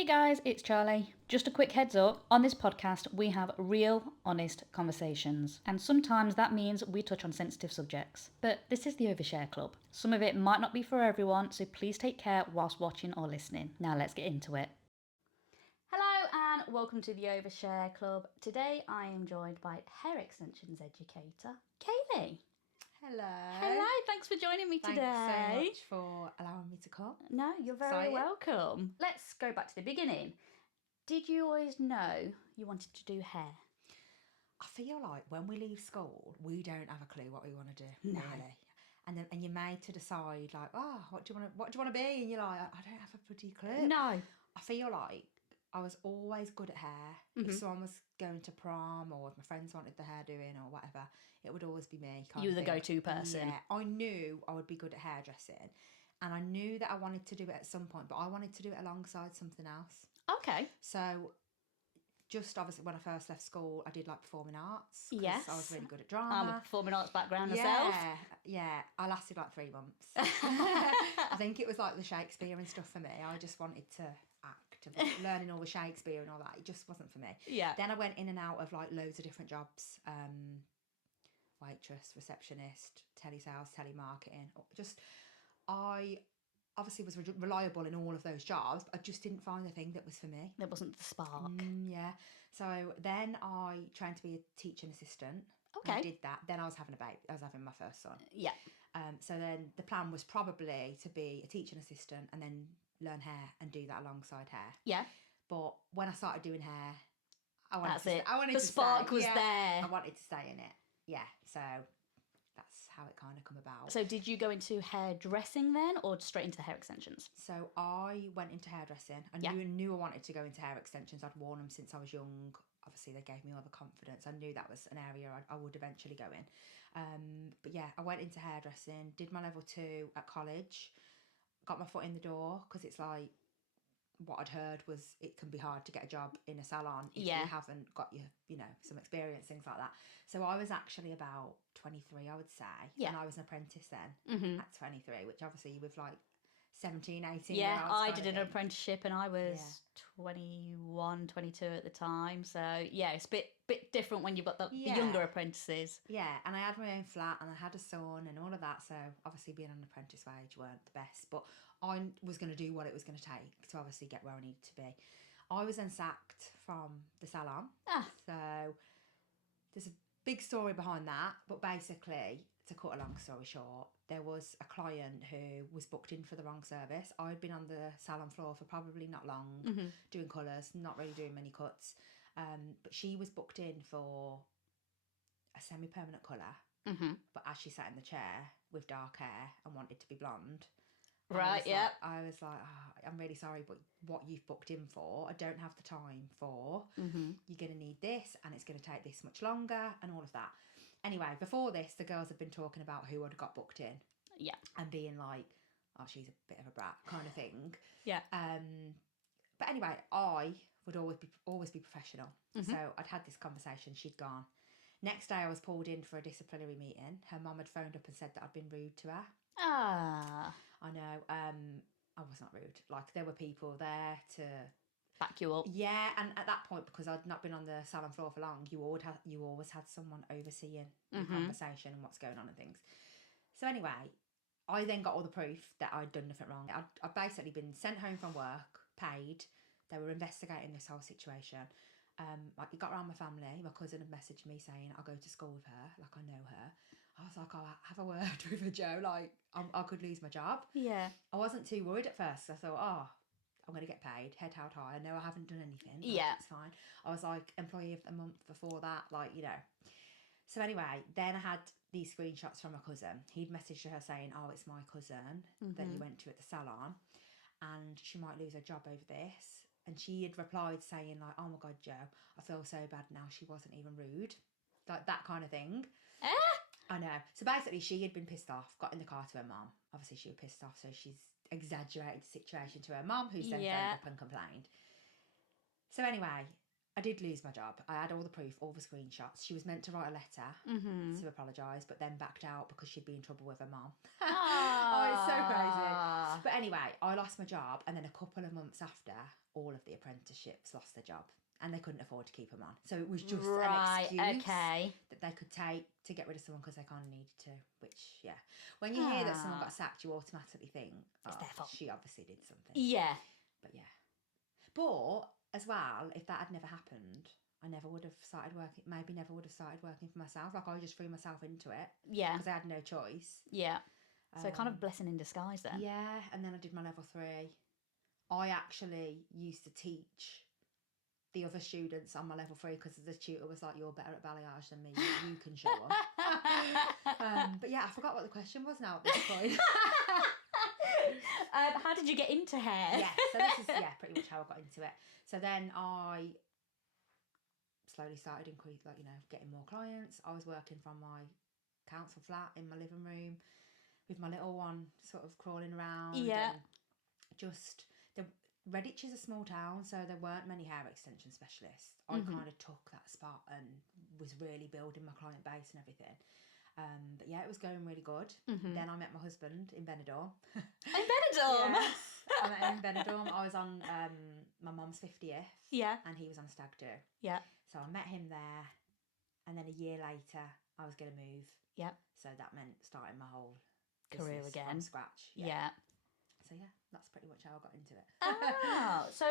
Hey guys, it's Charlie. Just a quick heads up, on this podcast we have real, honest conversations. And sometimes that means we touch on sensitive subjects. But this is the Overshare Club. Some of it might not be for everyone, so please take care whilst watching or listening. Now let's get into it. Hello and welcome to the Overshare Club. Today I am joined by hair extensions educator, Kayleigh. Hello. Hello, thanks for joining me today. Thanks so much for allowing me to come. No, you're very welcome. Let's go back to the beginning. Did you always know you wanted to do hair? I feel like when we leave school, we don't have a clue what we want to do, No. really. And you're made to decide, like, what do you want to be? And you're like, I don't have a bloody clue. No. I feel like I was always good at hair. If someone was going to prom or if my friends wanted the hair doing or whatever, it would always be me. You were the go-to person. Yeah, I knew I would be good at hairdressing. And I knew that I wanted to do it at some point, but I wanted to do it alongside something else. Okay. So just obviously when I first left school, I did like performing arts. Yes. I was really good at drama. I'm a performing arts background myself. Yeah. I lasted like 3 months. I think it was like the Shakespeare and stuff for me. I just wanted to act, learning all the Shakespeare and all that. It just wasn't for me. Yeah. Then I went in and out of like loads of different jobs. Waitress, receptionist, telesales, telemarketing. I obviously was reliable in all of those jobs, but I just didn't find the thing that was for me. There wasn't the spark. Yeah. So then I trained to be a teaching assistant. Okay. I did that. Then I was having a baby. I was having my first son. Yeah. So then the plan was probably to be a teaching assistant and then learn hair and do that alongside hair. Yeah. But when I started doing hair, I wanted the spark was there. I wanted to stay in it. Yeah. So that's how it kind of come about. So did you go into hairdressing then or straight into hair extensions? So I went into hairdressing. I knew I wanted to go into hair extensions. I'd worn them since I was young. Obviously, they gave me all the confidence. I knew that was an area I would eventually go in. But yeah, I went into hairdressing, did my level 2 at college, got my foot in the door because it's like, what I'd heard was it can be hard to get a job in a salon if you haven't got some experience, things like that. So I was actually about 23, I would say. Yeah. And I was an apprentice then at 23, which obviously with like 17, 18 years old. I did an apprenticeship and I was 21, 22 at the time. So yeah, it's a bit different when you've got the younger apprentices. Yeah, and I had my own flat and I had a son and all of that. So obviously being on an apprentice wage weren't the best, but I was going to do what it was going to take to obviously get where I needed to be. I was then sacked from the salon. So there's a big story behind that, but basically, to cut a long story short, there was a client who was booked in for the wrong service. I'd been on the salon floor for probably not long, doing colours, not really doing many cuts. But she was booked in for a semi-permanent colour. But as she sat in the chair with dark hair and wanted to be blonde, right, yeah. I was like, I'm really sorry, but what you've booked in for, I don't have the time for. You're going to need this and it's going to take this much longer and all of that. Anyway, before this, the girls have been talking about who had got booked in. Yeah. And being like, oh, she's a bit of a brat kind of thing. Yeah. But anyway, I would always be professional. So I'd had this conversation, she'd gone. Next day I was pulled in for a disciplinary meeting. Her mum had phoned up and said that I'd been rude to her. Ah. I know. I was not rude. Like, there were people there to back you up. Yeah, and at that point, because I'd not been on the salon floor for long, you always had someone overseeing the conversation and what's going on and things. So anyway, I then got all the proof that I'd done nothing wrong. I'd basically been sent home from work, paid. They were investigating this whole situation. It got around my family. My cousin had messaged me saying, I'll go to school with her, like I know her. I was like, I'll have a word with her, Joe, like I could lose my job. Yeah. I wasn't too worried at first. I thought, I'm going to get paid, head held high. I know I haven't done anything. Yeah. It's fine. I was like employee of the month before that, So anyway, then I had these screenshots from my cousin. He'd messaged her saying, it's my cousin that you went to at the salon and she might lose her job over this. And she had replied saying like, oh my God, Joe, I feel so bad now. She wasn't even rude. Like that kind of thing. I know. So basically she had been pissed off, got in the car to her mum. Obviously she was pissed off, so she's exaggerated the situation to her mum, who then phoned up and complained. So anyway, I did lose my job. I had all the proof, all the screenshots. She was meant to write a letter to apologise, but then backed out because she'd be in trouble with her mum. Oh, it's so crazy. But anyway, I lost my job, and then a couple of months after, all of the apprenticeships lost their job, and they couldn't afford to keep them on. So it was just an excuse that they could take to get rid of someone because they kind of needed to. Which, yeah, when you hear that someone got sacked, you automatically think, oh, it's their fault. She obviously did something. Yeah. But yeah. But as well, if that had never happened, I never would have started working. Maybe never would have started working for myself. Like, I just threw myself into it. Yeah. Because I had no choice. Yeah. So kind of blessing in disguise then. Yeah, and then I did my level 3. I actually used to teach the other students on my level 3 because the tutor was like, you're better at balayage than me. You can show them. But yeah, I forgot what the question was now at this point. How did you get into hair? Yeah, so this is pretty much how I got into it. So then I slowly started getting more clients. I was working from my council flat in my living room with my little one sort of crawling around. Yeah. And just Redditch is a small town, so there weren't many hair extension specialists. I kind of took that spot and was really building my client base and everything. But yeah, it was going really good. Then I met my husband in Benidorm. In Benidorm? Yes, I met him in Benidorm. I was on my mum's 50th. Yeah. And he was on stag do. Yeah. So I met him there. And then a year later, I was going to move. Yep. So that meant starting my whole career again. From scratch. Yeah. So yeah, that's pretty much how I got into it. Oh, so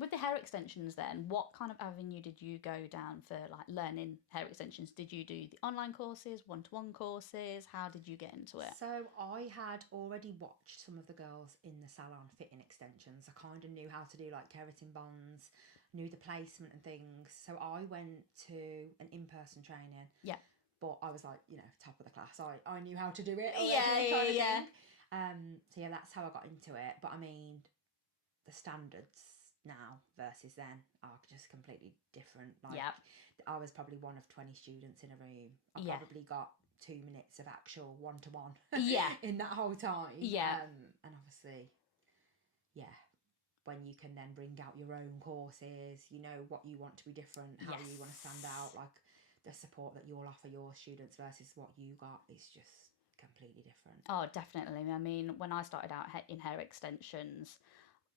with the hair extensions then, what kind of avenue did you go down for like learning hair extensions? Did you do the online courses, one-to-one courses? How did you get into it? So I had already watched some of the girls in the salon fitting extensions. I kind of knew how to do like keratin bonds, knew the placement and things. So I went to an in-person training. Yeah. But I was like, top of the class. I knew how to do it. Yeah. So yeah, that's how I got into it. But I mean, the standards now versus then are just completely different. Like, I was probably one of 20 students in a room. I probably got 2 minutes of actual one-to-one in that whole time. Yeah. And obviously, when you can then bring out your own courses, you know what you want to be different, how you want to stand out, like the support that you'll offer your students versus what you got is just completely different. Oh, definitely. I mean, when I started out in hair extensions,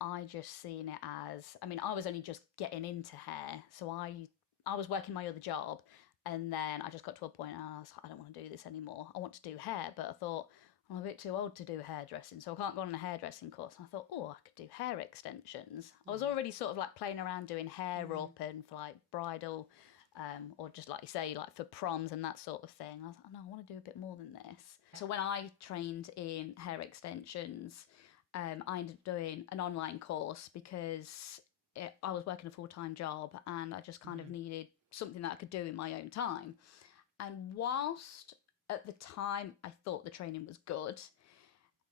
I just seen it as, I mean, I was only just getting into hair. So I was working my other job, and then I just got to a point, I was like, I don't want to do this anymore. I want to do hair, but I thought, I'm a bit too old to do hairdressing, so I can't go on a hairdressing course. And I thought, I could do hair extensions. I was already sort of like playing around doing hair up and for like bridal, or just like you say, like for proms and that sort of thing. I was like, no, I want to do a bit more than this. So when I trained in hair extensions, I ended up doing an online course because I was working a full-time job and I just kind of needed something that I could do in my own time. And whilst at the time I thought the training was good,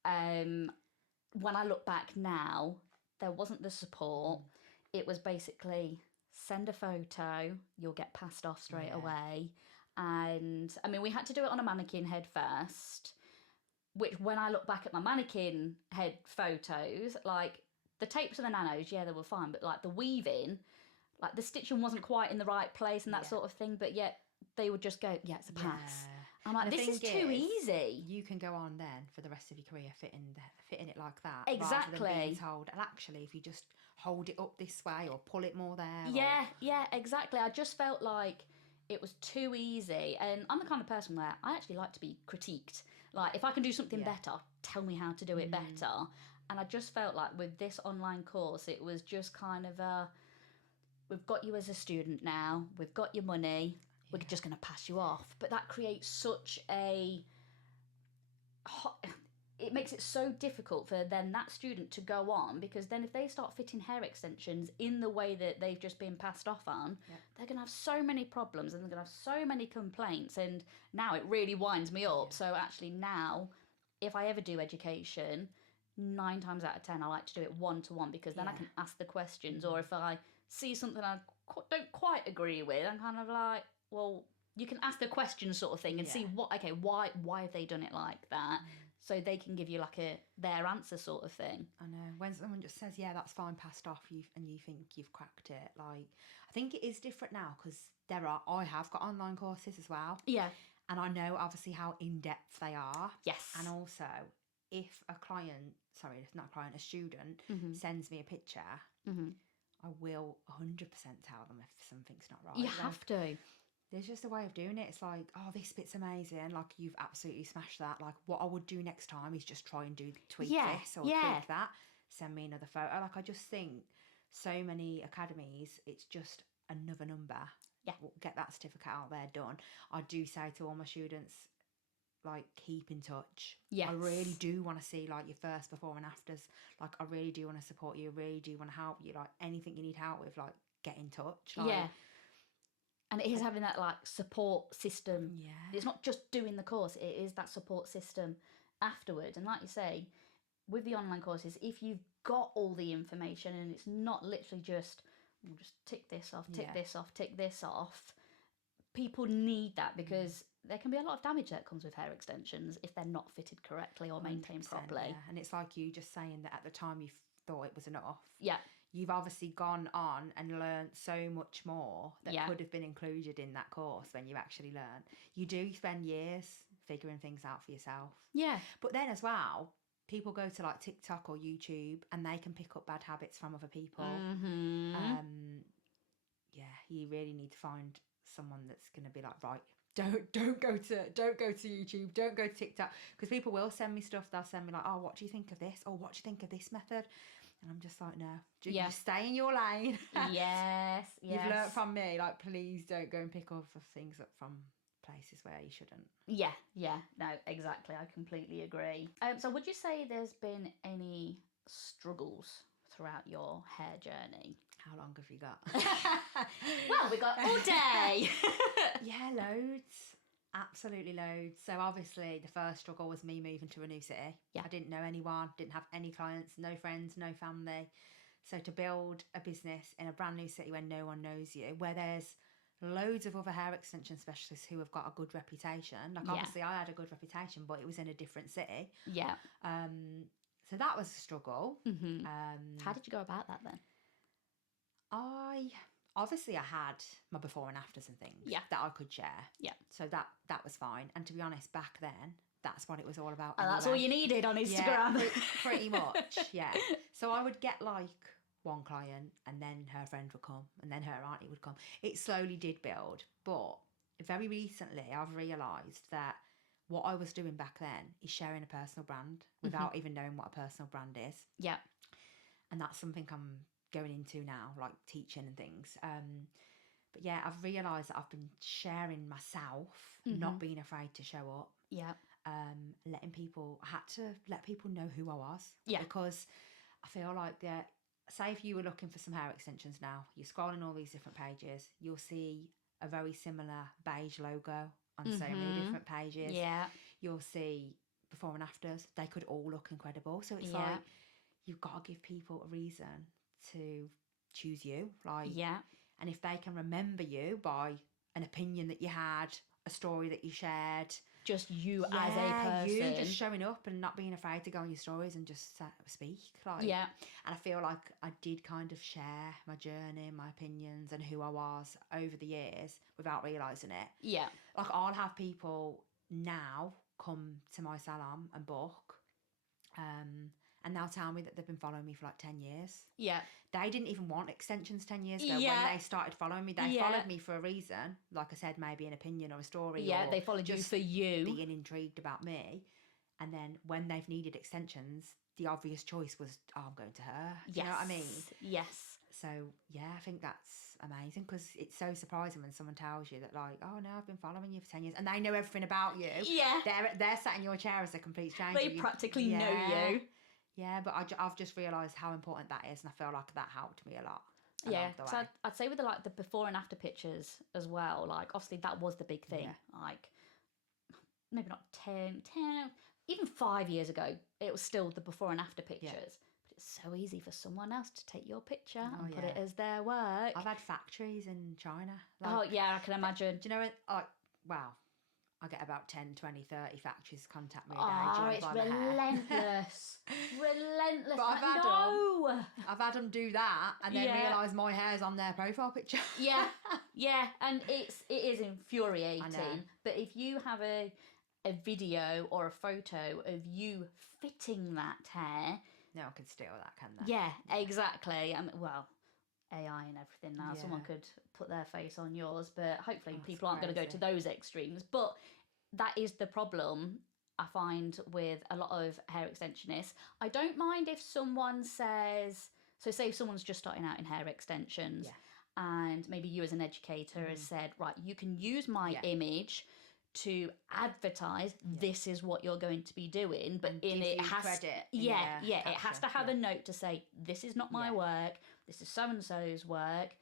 when I look back now, there wasn't the support. It was basically send a photo, you'll get passed off straight away. And I mean, we had to do it on a mannequin head first, which when I look back at my mannequin head photos, like the tapes and the nanos, they were fine, but like the weaving, like the stitching wasn't quite in the right place and that sort of thing, but yet they would just go, it's a pass. I'm like, this is too easy. You can go on then for the rest of your career fitting it like that. Exactly. Rather than being told, and actually, if you just hold it up this way or pull it more there. Yeah, exactly. I just felt like it was too easy. And I'm the kind of person where I actually like to be critiqued. Like, if I can do something better, tell me how to do it better. And I just felt like with this online course, it was just kind of we've got you as a student now, we've got your money, we're just going to pass you off. But that creates such it makes it so difficult for then that student to go on, because then if they start fitting hair extensions in the way that they've just been passed off on, they're going to have so many problems and they're going to have so many complaints. And now it really winds me up. So actually now, if I ever do education, 9 times out of 10, I like to do it one-to-one, because then I can ask the questions. Or if I see something I don't quite agree with, I'm kind of like, well, you can ask the question sort of thing and see why have they done it like that, so they can give you like their answer sort of thing. I know. When someone just says, yeah, that's fine, passed off, and you think you've cracked it. Like, I think it is different now because I have got online courses as well. Yeah. And I know obviously how in-depth they are. Yes. And also, if a student sends me a picture, I will 100% tell them if something's not right. You have to. There's just a way of doing it. It's like, oh, this bit's amazing. Like, you've absolutely smashed that. Like, what I would do next time is just try and tweak this or tweak that. Send me another photo. Like, I just think so many academies, it's just another number. Yeah. Get that certificate out there, done. I do say to all my students, like, keep in touch. Yes. I really do want to see, like, your first, before and afters. Like, I really do want to support you. I really do want to help you. Like, anything you need help with, like, get in touch. Like, yeah. And it is having that, like, support system. Yeah. It's not just doing the course. It is that support system afterwards. And like you say, with the online courses, if you've got all the information and it's not literally just, we'll just tick this off, tick this off, people need that because there can be a lot of damage that comes with hair extensions if they're not fitted correctly or maintained properly. Yeah. And it's like you just saying that at the time you thought it was enough. Yeah. You've obviously gone on and learned so much more that could have been included in that course when you actually learn. You do spend years figuring things out for yourself. Yeah. But then as well, people go to like TikTok or YouTube and they can pick up bad habits from other people. Yeah, you really need to find someone that's going to be like, right, don't go to YouTube, don't go to TikTok, because people will send me stuff. They'll send me like, oh, what do you think of this? Or what do you think of this method? And I'm just like, no, just stay in your lane. Yes. You've learnt from me. Like, please don't go and pick up things up from places where you shouldn't. Yeah. No, exactly. I completely agree. So would you say there's been any struggles throughout your hair journey? How long have you got? Well, we got all day. Yeah, loads. Absolutely loads. So obviously the first struggle was me moving to a new city. Yeah. I didn't know anyone, didn't have any clients, no friends, no family. So to build a business in a brand new city where no one knows you, where there's loads of other hair extension specialists who have got a good reputation. Like, obviously I had a good reputation, but it was in a different city. Yeah. So that was a struggle. Mm-hmm. How did you go about that then? Obviously I had my before and afters and things that I could share. Yeah. So that was fine. And to be honest, back then, that's what it was all about. Oh, that's all you needed on Instagram. Yeah, pretty much, yeah. So I would get like one client and then her friend would come and then her auntie would come. It slowly did build. But very recently, I've realised that what I was doing back then is sharing a personal brand without even knowing what a personal brand is. Yeah. And that's something I'm going into now, like teaching and things. But yeah, I've realised that I've been sharing myself, not being afraid to show up. Yeah. I had to let people know who I was. Yeah. Because I feel like say if you were looking for some hair extensions now, you're scrolling all these different pages, you'll see a very similar beige logo on so many different pages. Yeah. You'll see before and afters. They could all look incredible. So it's like, you've got to give people a reason to choose you. Like, and if they can remember you by an opinion that you had, a story that you shared, just you as a person, you just showing up and not being afraid to go on your stories and just speak. Like, and I feel like I did kind of share my journey, my opinions, and who I was over the years without realising it. Yeah, like I'll have people now come to my salon and book, and they'll tell me that they've been following me for like 10 years. Yeah. They didn't even want extensions 10 years ago when they started following me. They followed me for a reason. Like I said, maybe an opinion or a story. Yeah, or they followed you for you. Being intrigued about me. And then when they've needed extensions, the obvious choice was, oh, I'm going to her. Do you know what I mean? Yes. So, yeah, I think that's amazing because it's so surprising when someone tells you that, like, oh, no, I've been following you for 10 years. And they know everything about you. Yeah. They're sat in your chair as a complete stranger. They practically know you. Yeah, but I've just realised how important that is, and I feel like that helped me a lot. Yeah, so I'd say with the before and after pictures as well, like obviously that was the big thing. Yeah. Like maybe not 10, even 5 years ago, it was still the before and after pictures. Yeah. But it's so easy for someone else to take your picture and put it as their work. I've had factories in China. Like, oh yeah, I can imagine. Do you know? Wow. I get about 10, 20, 30 factories contact me a day. Oh, it's relentless. Relentless. But I've had them do that and then Yeah. realise my hair's on their profile picture. Yeah, and it is infuriating. I know. But if you have a video or a photo of you fitting that hair, No one can steal that, can they? yeah, exactly. Well, AI and everything now. Yeah. Someone could put their face on yours, but hopefully That's people aren't going to go to those extremes. But that is the problem I find with a lot of hair extensionists. I don't mind if someone says, so say if someone's just starting out in hair extensions, and maybe you as an educator has said, right, you can use my image to advertise this is what you're going to be doing, but in it has credit. It has to have a note to say this is not my work, this is so and so's work.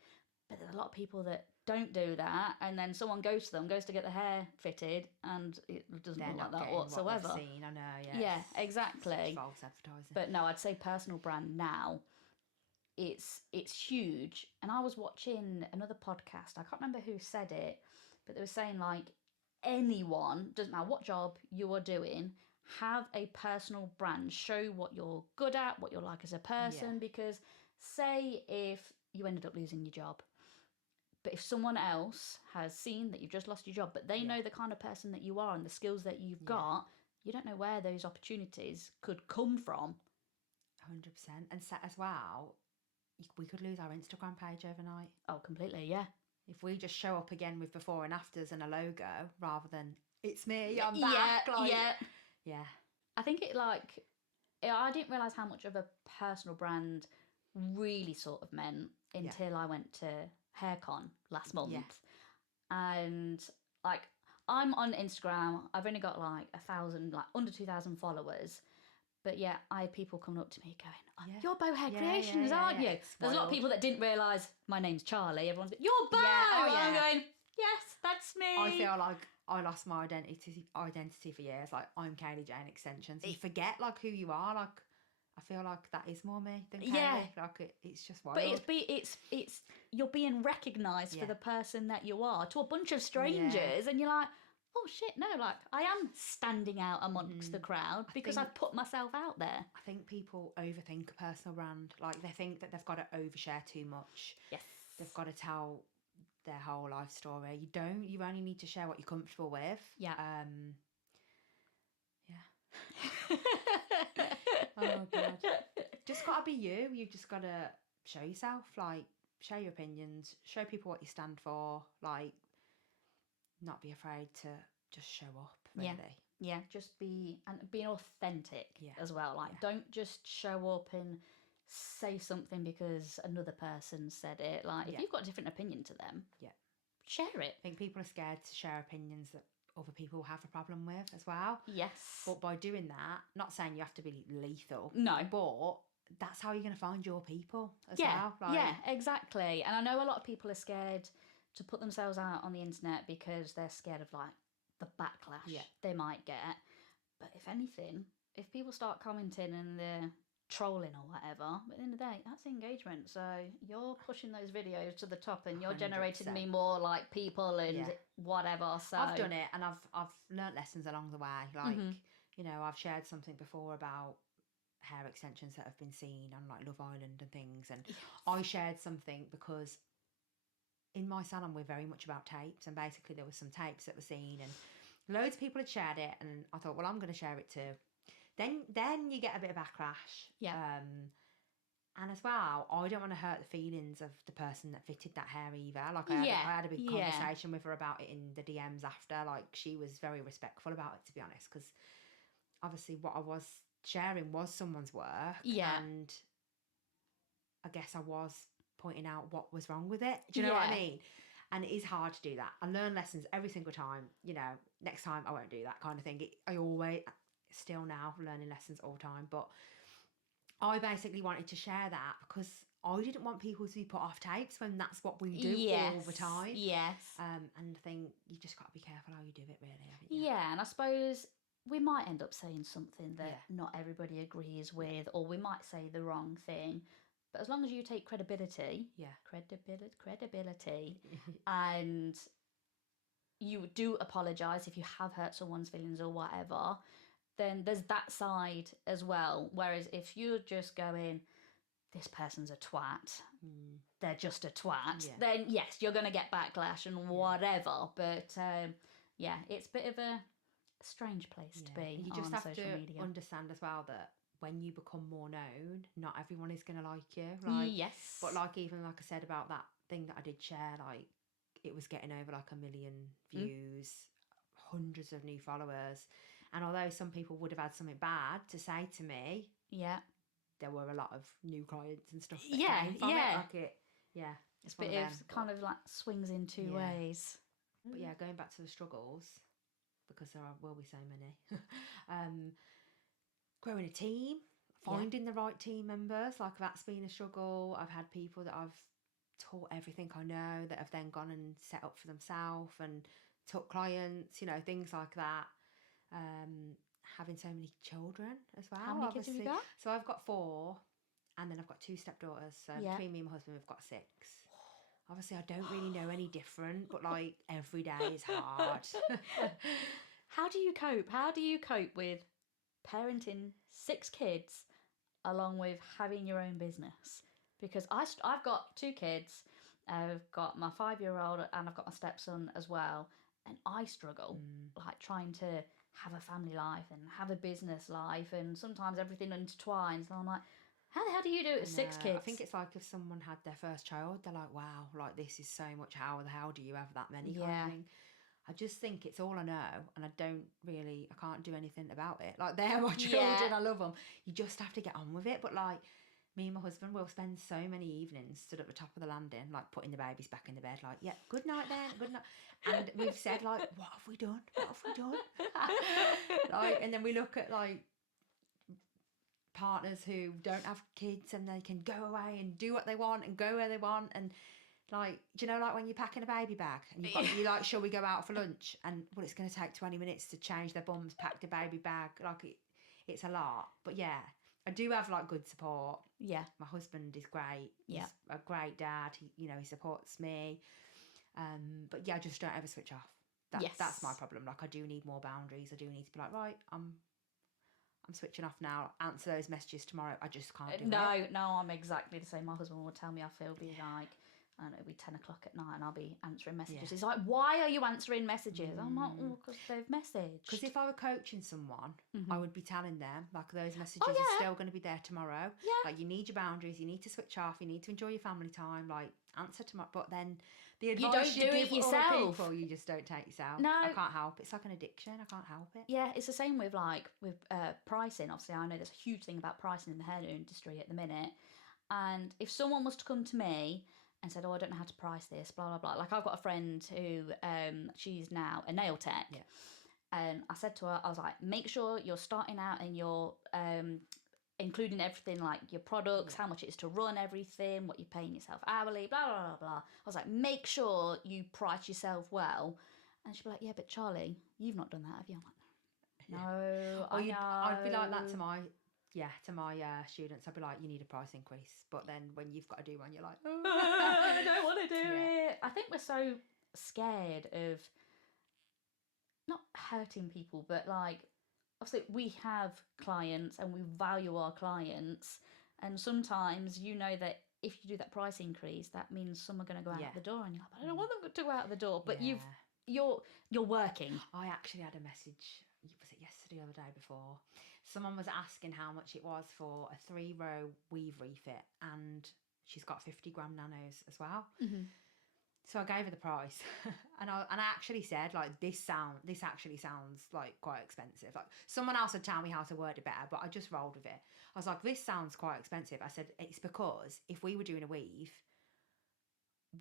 But there's a lot of people that don't do that, and then someone goes to get the hair fitted, and it doesn't look like that whatsoever. What they've seen, I know, yeah, exactly. It's false advertising. But no, I'd say personal brand now. It's huge, and I was watching another podcast. I can't remember who said it, but they were saying like anyone, doesn't matter what job you are doing, have a personal brand. Show what you're good at, what you're like as a person. Because say if you ended up losing your job, but if someone else has seen that you've just lost your job, but they know the kind of person that you are and the skills that you've got, you don't know where those opportunities could come from. 100%. And as well, we could lose our Instagram page overnight. Oh, completely, yeah. If we just show up again with before and afters and a logo rather than it's me, I'm back. Yeah. I think I didn't realise how much of a personal brand really sort of meant until I went to HairCon last month. Yeah. And like I'm on Instagram, I've only got like 1,000, like under 2,000 followers. But yeah, I had people coming up to me going, you're Bow Hair Creations, aren't you? There's a lot of people that didn't realise my name's Charlie. Everyone's like, you're Bow! I'm going, yes, that's me. I feel like I lost my identity for years. Like, I'm Kayleigh Jane Extensions. You forget, like, who you are. Like, I feel like that is more me than Kayleigh. Yeah. Like, it's just wild. But it's you're being recognised for the person that you are to a bunch of strangers, and you're like, oh shit, no, like I am standing out amongst the crowd because I've put myself out there. I think people overthink a personal brand. Like they think that they've got to overshare too much. Yes. They've got to tell their whole life story. You don't. You only need to share what you're comfortable with. Yeah. Oh God. Just got to be you. You've just got to show yourself. Like, share your opinions. Show people what you stand for. Like, not be afraid to just show up, really. Yeah, just being authentic as well. Like, don't just show up and say something because another person said it. Like, if you've got a different opinion to them, share it. I think people are scared to share opinions that other people have a problem with as well. Yes. But by doing that, not saying you have to be lethal. No. But that's how you're going to find your people as well. Like, yeah, exactly. And I know a lot of people are scared to put themselves out on the internet because they're scared of like the backlash they might get. But if anything, if people start commenting and they're trolling or whatever, at the end of the day, that's engagement. So you're pushing those videos to the top and you're 100%. Generating me more like people and whatever. So I've done it and I've learnt lessons along the way. Like, you know, I've shared something before about hair extensions that have been seen on like Love Island and things, and I shared something because in my salon we're very much about tapes, and basically there were some tapes that were seen and loads of people had shared it, and I thought, well, I'm going to share it too. Then you get a bit of backlash. And as well, I don't want to hurt the feelings of the person that fitted that hair either. Like I had a big conversation with her about it in the DMs after. Like, she was very respectful about it, to be honest, because obviously what I was sharing was someone's work. And I guess I was pointing out what was wrong with it. Do you know what I mean? And it is hard to do that. I learn lessons every single time. You know, next time I won't do that kind of thing. I always, still now, learning lessons all the time. But I basically wanted to share that because I didn't want people to be put off tapes when that's what we do all the time. Yes. And I think you just got to be careful how you do it, really, haven't you? Yeah, and I suppose we might end up saying something that not everybody agrees with, or we might say the wrong thing. But as long as you take credibility, credibility, and you do apologise if you have hurt someone's feelings or whatever, then there's that side as well. Whereas if you're just going, this person's a twat, they're just a twat, then yes, you're going to get backlash and whatever. But yeah, it's a bit of a strange place to be. You just on have social to media. understand as well that when you become more known, not everyone is going to like you. Like, yes. But like, even like I said about that thing that I did share, like it was getting over like 1 million views, hundreds of new followers. And although some people would have had something bad to say to me, there were a lot of new clients and stuff that came from it. Like it's a bit of kind of like swings in two ways. But yeah, going back to the struggles, because there will be so many. Growing a team, finding the right team members, like that's been a struggle. I've had people that I've taught everything I know that have then gone and set up for themselves and took clients, you know, things like that. Having so many children as well. How many kids have you got? So I've got 4, and then I've got 2 stepdaughters. So between me and my husband, we've got 6. Obviously, I don't really know any different, but like every day is hard. How do you cope? How do you cope with parenting 6 kids along with having your own business? Because I've got 2 kids. I've got my 5-year-old and I've got my stepson as well. And I struggle like trying to have a family life and have a business life, and sometimes everything intertwines. And I'm like, how the hell do you do it with 6 kids? I think it's like if someone had their first child, they're like, wow, like this is so much. How the hell do you have that many? Kind of thing. I just think it's all I know, and I can't do anything about it. Like, they're my children, I love them. You just have to get on with it. But like, me and my husband will spend so many evenings stood at the top of the landing, like putting the babies back in the bed, like, yeah, good night then, good night. And we've said like, what have we done? What have we done? Like, and then we look at like partners who don't have kids and they can go away and do what they want and go where they want, and like, do you know, like when you're packing a baby bag and you're like, shall we go out for lunch? And well, it's going to take 20 minutes to change their bums, pack the baby bag. Like it's a lot. But yeah, I do have like good support. Yeah. My husband is great. He's a great dad. He supports me. But yeah, I just don't ever switch off. That's my problem. Like, I do need more boundaries. I do need to be like, right, I'm switching off now. Answer those messages tomorrow. I just can't do it. No, I'm exactly the same. My husband will tell me off. He'll be like, I don't know, it'll be 10 o'clock at night and I'll be answering messages. Yeah. He's like, why are you answering messages? I'm like, oh, because they've messaged. Because if I were coaching someone, I would be telling them, like, those messages are still going to be there tomorrow. Yeah. Like, you need your boundaries, you need to switch off, you need to enjoy your family time, like, answer tomorrow. But then the advice you don't do give it yourself. Other people, you just don't take yourself. No. I can't help it. It's like an addiction. I can't help it. Yeah, it's the same with pricing. Obviously, I know there's a huge thing about pricing in the hair industry at the minute. And if someone was to come to me and said, oh, I don't know how to price this, blah, blah, blah. Like, I've got a friend who, she's now a nail tech. Yeah. And I said to her, I was like, make sure you're starting out and you're including everything, like your products, how much it is to run everything, what you're paying yourself hourly, blah, blah, blah, blah. I was like, make sure you price yourself well. And she'd be like, yeah, but Charlie, you've not done that, have you? I'm like, no, I'd be like that to my students. I'd be like, you need a price increase. But then when you've got to do one, you're like, oh. I don't want to do it. I think we're so scared of not hurting people, but like, obviously we have clients and we value our clients. And sometimes you know that if you do that price increase, that means some are going to go out the door. And you're like, I don't want them to go out the door. But you're working. I actually had a message, was it yesterday or the day before? Someone was asking how much it was for a 3-row weave refit, and she's got 50 gram nanos as well. Mm-hmm. So I gave her the price, and I actually said, like, this actually sounds like quite expensive. Like, someone else would tell me how to word it better, but I just rolled with it. I was like, this sounds quite expensive. I said, it's because if we were doing a weave,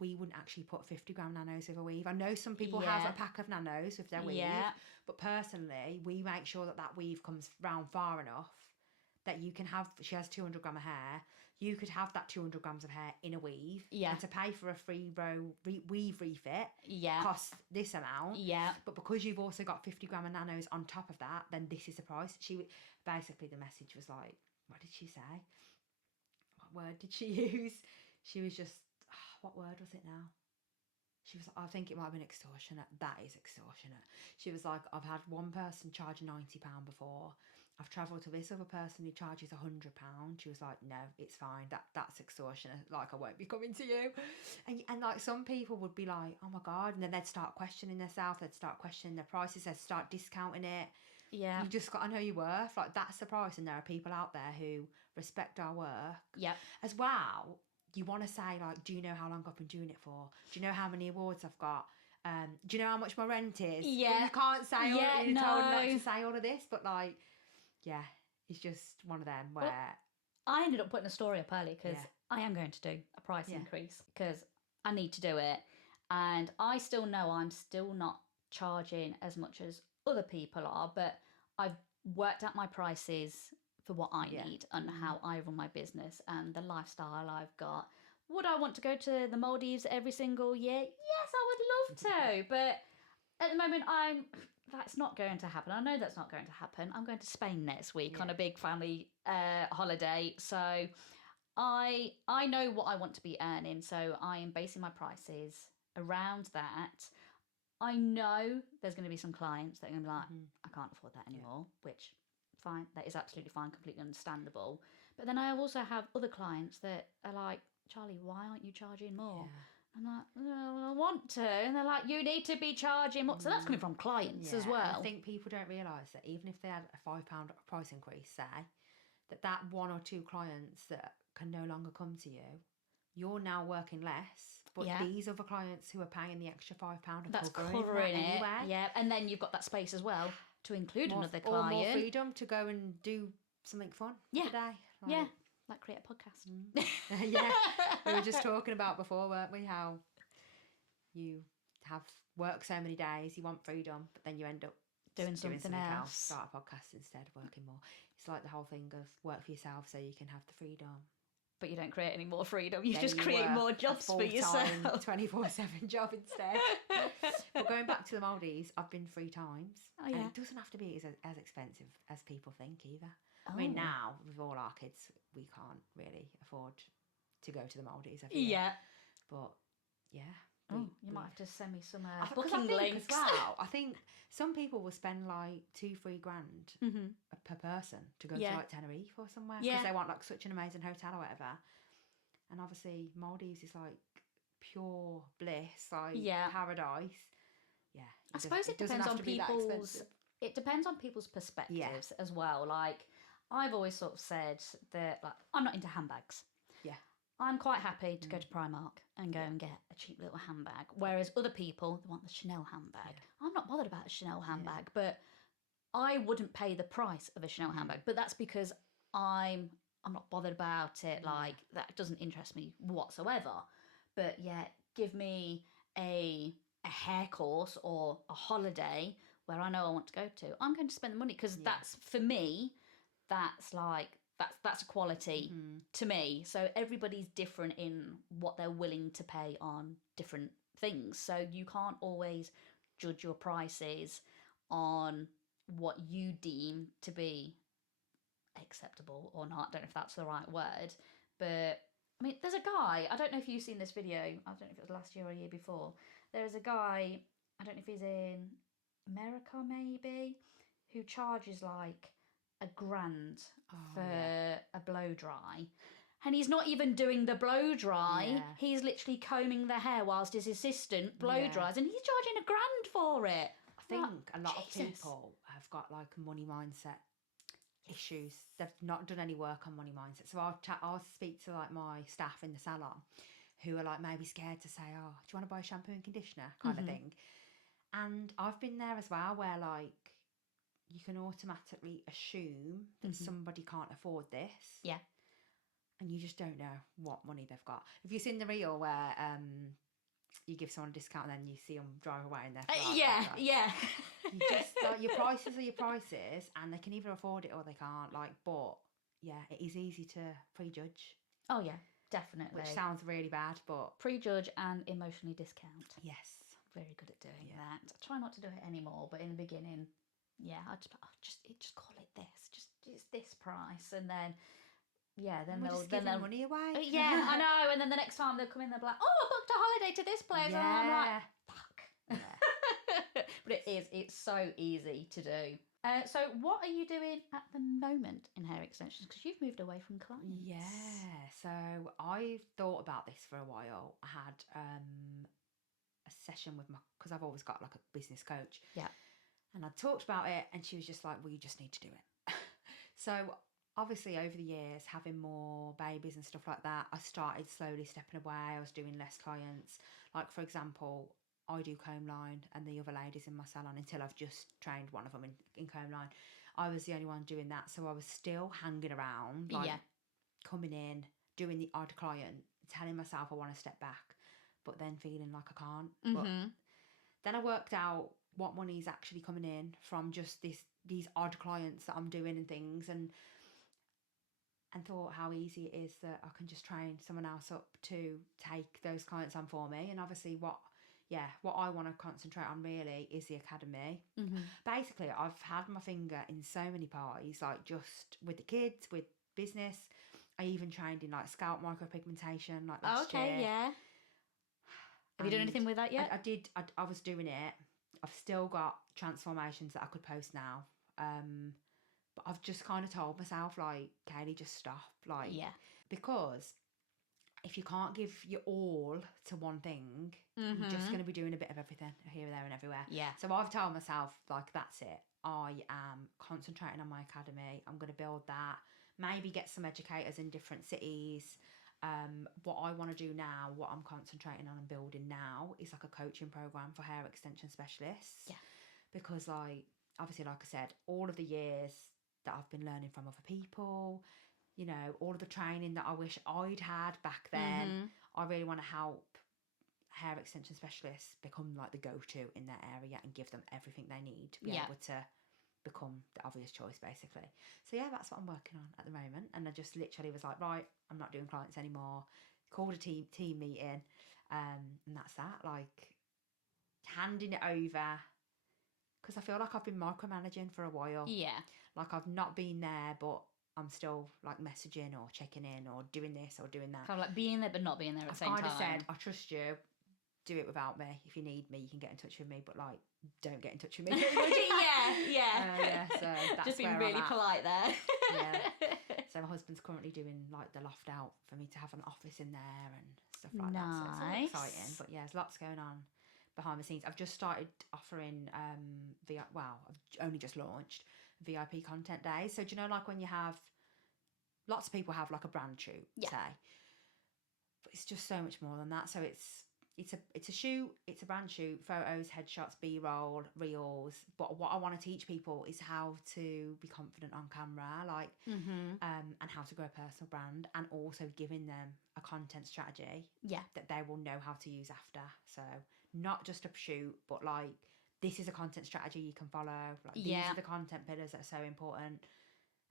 we wouldn't actually put 50 gram nanos with a weave. I know some people have a pack of nanos with their weave, but personally, we make sure that weave comes round far enough that you can have, she has 200 gram of hair, you could have that 200 grams of hair in a weave. Yeah. And to pay for a 3-row weave refit costs this amount. Yeah. But because you've also got 50 gram of nanos on top of that, then this is the price. Basically, the message was like, what did she say? What word did she use? She was just, what word was it now? She was like, I think it might have been extortionate. That is extortionate. She was like, I've had one person charge £90 before. I've travelled to this other person who charges £100. She was like, no, it's fine. That's extortionate. Like, I won't be coming to you. And like some people would be like, oh my God. And then they'd start questioning themselves. They'd start questioning their prices. They'd start discounting it. Yeah. You just got to know your worth. Like, that's the price. And there are people out there who respect our work. Yep. As well, you want to say, like, do you know how long I've been doing it for? Do you know how many awards I've got? Do you know how much my rent is? Yeah. But you can't say Yeah, you're told not no. to say all of this, but like, yeah, it's just one of them where... Well, I ended up putting a story up early because Yeah. I am going to do a price Yeah. increase because I need to do it. And I still know I'm still not charging as much as other people are, but I've worked out my prices for what I Yeah. need and how I run my business and the lifestyle I've got. Would I want to go to the Maldives every single year? Yes, I would love to. But at the moment, that's not going to happen. I know that's not going to happen. I'm going to Spain next week on a big family holiday. So I know what I want to be earning. So I am basing my prices around that. I know there's going to be some clients that are going to be like, I can't afford that anymore, which fine, that is absolutely fine, completely understandable. But then I also have other clients that are like, Charlie, why aren't you charging more? I'm like, well, I want to. And they're like, you need to be charging more. So that's coming from clients as well. And I think people don't realise that even if they had a £5 price increase, say, that one or two clients that can no longer come to you, you're now working less, but these other clients who are paying the extra £5 are covering it anyway. Yeah, and then you've got that space as well to include another client. Or more freedom to go and do something fun for the day. Yeah, like create a podcast. Yeah, we were just talking about before, weren't we, how you have work so many days, you want freedom, but then you end up doing something else. Start a podcast instead, working more. It's like the whole thing of work for yourself so you can have the freedom. But you don't create any more freedom. You just create more jobs for yourself. 24/7 job instead. But going back to the Maldives, I've been 3 times. Oh, yeah. And it doesn't have to be as expensive as people think either. I mean, now, with all our kids, we can't really afford to go to the Maldives every year. Yeah. But, yeah. You might have to send me some booking booking links. As well, I think some people will spend like 2-3 grand per person to go to like Tenerife or somewhere because they want like such an amazing hotel or whatever. And obviously Maldives is like pure bliss, like paradise. Yeah, I suppose it depends on people's. It depends on people's perspectives as well. Like I've always sort of said that, like, I'm not into handbags. Yeah. I'm quite happy to go to Primark and go and get a cheap little handbag. Whereas other people, they want the Chanel handbag. I'm not bothered about a Chanel handbag, but I wouldn't pay the price of a Chanel handbag. But that's because I'm not bothered about it. Like, that doesn't interest me whatsoever. But yeah, give me a hair course or a holiday where I know I want to go to. I'm going to spend the money because that's, for me, that's like... That's a quality to me. So everybody's different in what they're willing to pay on different things. So you can't always judge your prices on what you deem to be acceptable or not. I don't know if that's the right word. But, I mean, there's a guy, I don't know if you've seen this video. I don't know if it was last year or a year before. There's a guy, I don't know if he's in America maybe, who charges like £1,000 for a blow dry, and he's not even doing the blow dry. He's literally combing the hair whilst his assistant blow dries, and he's charging £1,000 for it. I think a lot of people have got like money mindset issues. They've not done any work on money mindset. So I'll speak to like my staff in the salon who are like maybe scared to say, oh, do you want to buy a shampoo and conditioner kind of thing. And I've been there as well, where like you can automatically assume that somebody can't afford this. Yeah. And you just don't know what money they've got. Have you seen the reel where you give someone a discount and then you see them drive away and they're You just, like, your prices are your prices, and they can either afford it or they can't. Like, but yeah, it is easy to prejudge. Oh yeah, definitely. Which sounds really bad, but prejudge and emotionally discount. Yes. Very good at doing that. I try not to do it anymore, but in the beginning, yeah, I just call it this, just it's this price, and then then We're just giving money away. Yeah, I know. And then the next time they'll come in, they'll be like, "Oh, I booked a holiday to this place," and I'm like, "Fuck." Yeah. But it's so easy to do. So what are you doing at the moment in hair extensions? Because you've moved away from clients. Yeah, so I've thought about this for a while. I had a session with because I've always got like a business coach. Yeah. And I talked about it, and she was just like, well, you just need to do it. So obviously over the years, having more babies and stuff like that, I started slowly stepping away. I was doing less clients. Like, for example, I do comb line and the other ladies in my salon until I've just trained one of them in comb line. I was the only one doing that. So I was still hanging around, like coming in, doing the odd client, telling myself I want to step back, but then feeling like I can't. But then I worked out what money's actually coming in from just these odd clients that I'm doing and things, and thought how easy it is that I can just train someone else up to take those clients on for me. And obviously what I want to concentrate on really is the academy. Basically, I've had my finger in so many pies, like just with the kids, with business. I even trained in like scalp micropigmentation like last year. Yeah. Have you done anything with that yet? I did. I was doing it. I've still got transformations that I could post now. But I've just kind of told myself, like, Kayleigh, just stop. Like, because if you can't give your all to one thing, you're just going to be doing a bit of everything here, there, and everywhere. Yeah. So I've told myself, like, that's it. I am concentrating on my academy. I'm going to build that. Maybe get some educators in different cities. What I want to do now, what I'm concentrating on and building now, is like a coaching program for hair extension specialists. Yeah. Because, like, obviously, like I said, all of the years that I've been learning from other people, you know, all of the training that I wish I'd had back then, I really want to help hair extension specialists become like the go-to in their area and give them everything they need to be able to become the obvious choice, basically. So yeah, that's what I'm working on at the moment. And I just literally was like, right, I'm not doing clients anymore. Called a team meeting, and that's that. Like, handing it over, because I feel like I've been micromanaging for a while. Yeah. Like, I've not been there, but I'm still like messaging or checking in or doing this or doing that. Kind of like being there but not being there at the same time. I've kind of said, I trust you. Do it without me. If you need me, you can get in touch with me, but like, don't get in touch with me. Yeah. So that's just being really polite there. Yeah. So my husband's currently doing like the loft out for me to have an office in there and stuff like that. So it's all exciting. But yeah, there's lots going on behind the scenes. I've just started offering I've only just launched VIP content days. So do you know, like when you have lots of people have like a brand shoot, say, but it's just so much more than that. So it's a shoot, it's a brand shoot, photos, headshots, B-roll, reels. But what I want to teach people is how to be confident on camera, like, and how to grow a personal brand, and also giving them a content strategy that they will know how to use after. So not just a shoot, but like, this is a content strategy you can follow. Like, these are the content pillars that are so important.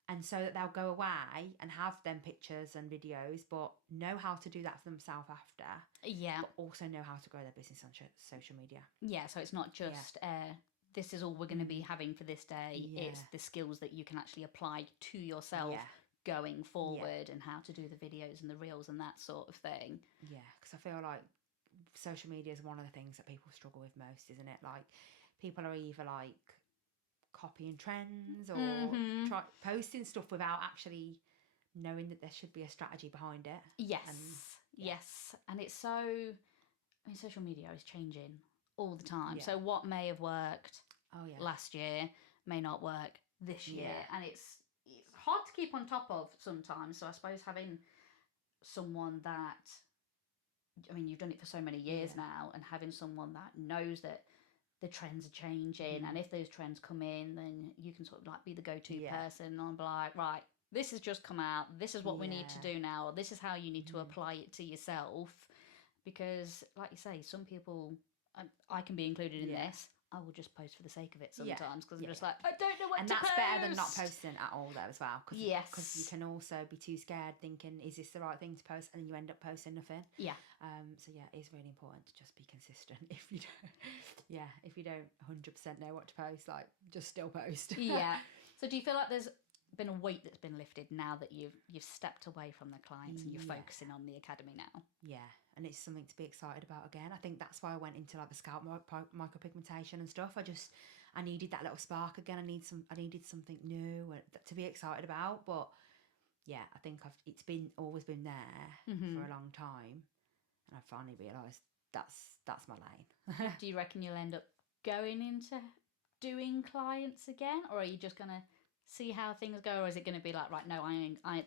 And so that they'll go away and have them pictures and videos, but know how to do that for themselves after. Yeah. But also know how to grow their business on social media. Yeah, so it's not just, this is all we're going to be having for this day. Yeah. It's the skills that you can actually apply to yourself going forward and how to do the videos and the reels and that sort of thing. Yeah, because I feel like social media is one of the things that people struggle with most, isn't it? Like, people are either like copying trends or posting stuff without actually knowing that there should be a strategy behind it. Yes. And it's so, I mean, social media is changing all the time. So what may have worked last year may not work this year. And it's hard to keep on top of sometimes. So I suppose having someone that, I mean, you've done it for so many years now, and having someone that knows that the trends are changing, and if those trends come in, then you can sort of like be the go-to person and be like, right, this has just come out, this is what we need to do now, or this is how you need to apply it to yourself. Because like you say, some people, I can be included in this, I will just post for the sake of it sometimes, because I'm just like, I don't know what to post. And that's better than not posting at all though as well. Because you can also be too scared thinking, is this the right thing to post? And then you end up posting nothing. Yeah. So yeah, it is really important to just be consistent. If you don't 100% know what to post, like, just still post. Yeah. So do you feel like there's been a weight that's been lifted now that you've stepped away from the clients and you're Yeah. focusing on the academy now. Yeah, and it's something to be excited about again. I think that's why I went into like the scalp micropigmentation and stuff. I needed that little spark again. I needed something new to be excited about. But yeah, I think it's always been there for a long time, and I finally realised that's my lane. Do you reckon you'll end up going into doing clients again, or are you just gonna see how things go, or is it going to be like, right, no,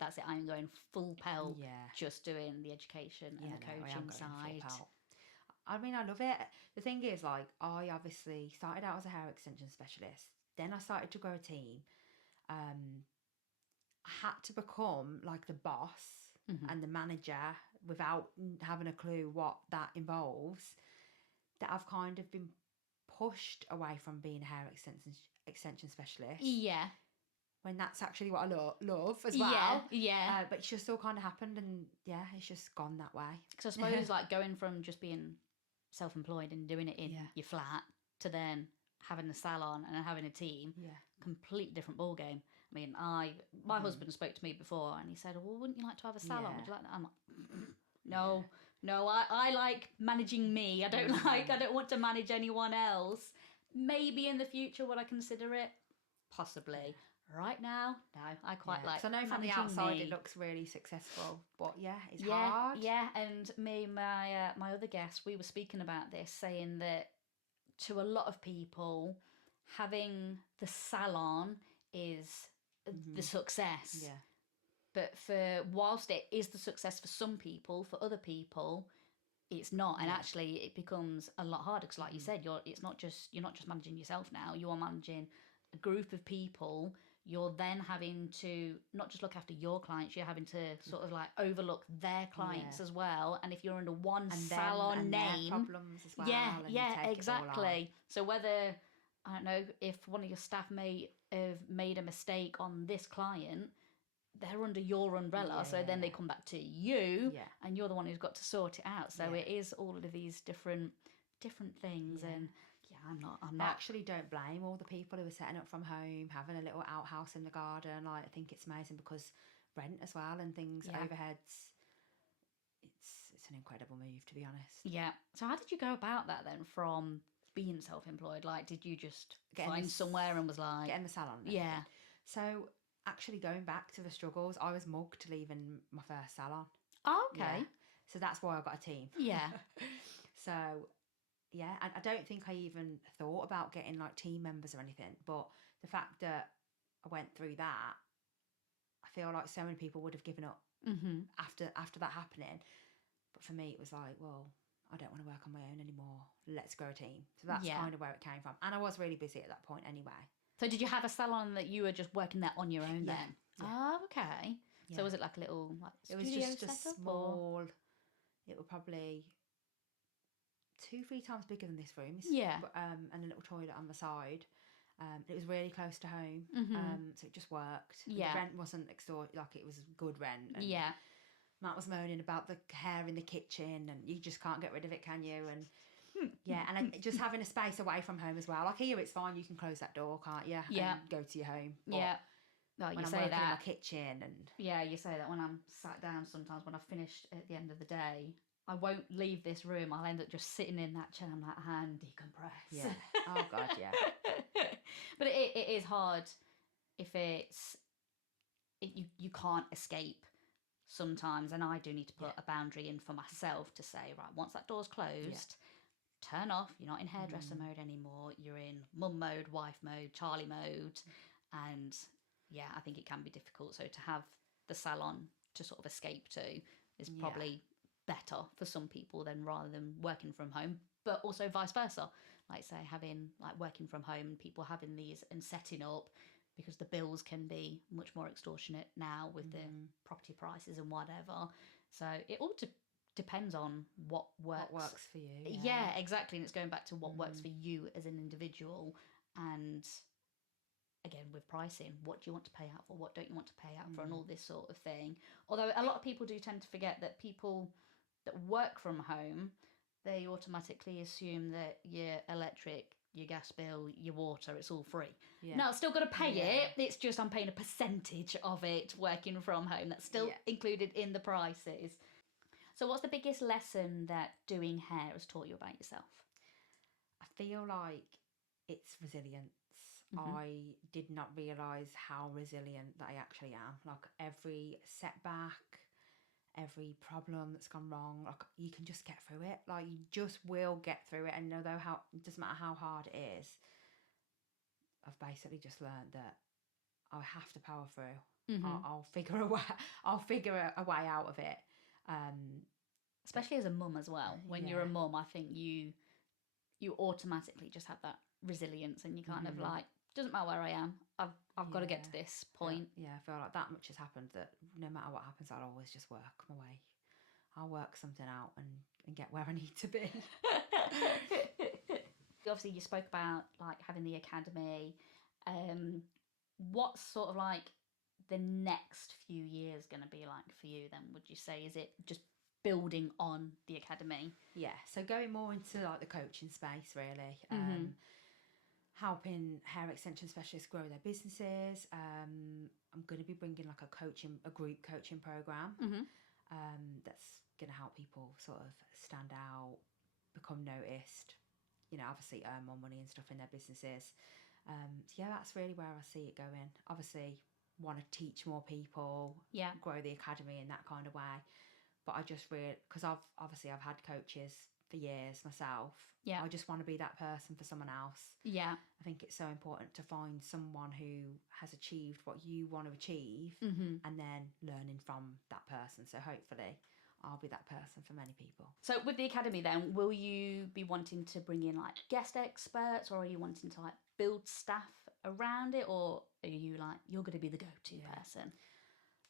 that's it, I'm going full pelt, just doing the education and the coaching side? I mean, I love it. The thing is, like, I obviously started out as a hair extension specialist, then I started to grow a team. I had to become like the boss and the manager without having a clue what that involves. That I've kind of been pushed away from being a hair extension specialist. Yeah. When that's actually what I love as well. Yeah, yeah. But it's just all kind of happened, and yeah, it's just gone that way. Because I suppose like going from just being self-employed and doing it in your flat to then having a salon and having a team, completely different ball game. I mean, my husband spoke to me before and he said, well, wouldn't you like to have a salon? Would you like that? I'm like, no, I like managing me. I don't want to manage anyone else. Maybe in the future would I consider it? Possibly. Right now, no, I quite like. So I know from the outside it looks really successful, but it's hard. Yeah, and my other guest, we were speaking about this, saying that to a lot of people, having the salon is the success. Yeah. But whilst it is the success for some people, for other people, it's not. And actually, it becomes a lot harder because, like you said, you're not just managing yourself now. You are managing a group of people. You're then having to not just look after your clients, you're having to sort of like overlook their clients as well. And if you're under one salon name, problems as well. Yeah, exactly. So whether, I don't know, if one of your staff may have made a mistake on this client, they're under your umbrella. So then they come back to you and you're the one who's got to sort it out. So it is all of these different things. And I'm not. I actually don't blame all the people who are setting up from home, having a little outhouse in the garden. Like, I think it's amazing because rent as well and things, overheads. It's an incredible move, to be honest. Yeah. So how did you go about that then from being self-employed? Like, did you just find somewhere and was like... Getting the salon? Yeah. So actually going back to the struggles, I was mugged leaving my first salon. Oh, okay. Yeah. So that's why I got a team. Yeah. So... yeah, and I don't think I even thought about getting like team members or anything, but the fact that I went through that, I feel like so many people would have given up after that happening. But for me, it was like, well, I don't want to work on my own anymore. Let's grow a team. So that's kind of where it came from. And I was really busy at that point anyway. So did you have a salon that you were just working there on your own then? Yeah. Oh, okay. Yeah. So was it like a little it was just a small, it was probably 2-3 times bigger than this room. But, and a little toilet on the side. It was really close to home, so it just worked. Yeah. The rent wasn't like it was good rent. And Matt was moaning about the hair in the kitchen, and you just can't get rid of it, can you? And and just having a space away from home as well. Like here, it's fine. You can close that door, can't you? Yeah. And go to your home. But no, you when say I'm working that in my kitchen and you say that when I'm sat down. Sometimes when I've finished at the end of the day, I won't leave this room. I'll end up just sitting in that chair. I'm like, hand decompress. Yeah. Oh God, yeah. But it is hard if you can't escape sometimes, and I do need to put a boundary in for myself to say, right, once that door's closed, turn off. You're not in hairdresser mode anymore. You're in mum mode, wife mode, Charlie mode, and I think it can be difficult. So to have the salon to sort of escape to is probably better for some people than rather than working from home, but also vice versa. Like say having like working from home and people having these and setting up, because the bills can be much more extortionate now with the property prices and whatever. So it all depends on what works. What works for you. Yeah, exactly. And it's going back to what works for you as an individual. And again, with pricing, what do you want to pay out for? What don't you want to pay out for? And all this sort of thing. Although a lot of people do tend to forget that people that work from home, they automatically assume that your electric, your gas bill, your water, it's all free. Yeah. Now, I've still got to pay Yeah. it. It's just I'm paying a percentage of it working from home. That's still included in the prices. So what's the biggest lesson that doing hair has taught you about yourself? I feel like it's resilience. I did not realise how resilient that I actually am. Like every setback, every problem that's gone wrong, like you can just get through it. Like you just will get through it. And although it doesn't matter how hard it is, I've basically just learned that I have to power through. I'll figure a way. I'll figure a way out of it. Especially as a mum as well. When you're a mum, I think you automatically just have that resilience, and you kind of like, doesn't matter where I am, I've got to get to this point. Yeah, I feel like that much has happened that no matter what happens, I'll always just work my way. I'll work something out and get where I need to be. Obviously, you spoke about like having the academy. What's sort of like the next few years going to be like for you then, would you say? Is it just building on the academy? Yeah, so going more into like the coaching space really. Helping hair extension specialists grow their businesses. I'm going to be bringing like a group coaching program that's going to help people sort of stand out, become noticed, obviously earn more money and stuff in their businesses. So yeah, that's really where I see it going. Obviously want to teach more people, grow the academy in that kind of way. But I just really, because I've had coaches for years myself. Yeah. I just want to be that person for someone else. Yeah. I think it's so important to find someone who has achieved what you want to achieve and then learning from that person. So hopefully I'll be that person for many people. So with the academy then, will you be wanting to bring in like guest experts, or are you wanting to like build staff around it, or are you like, you're going to be the go-to person?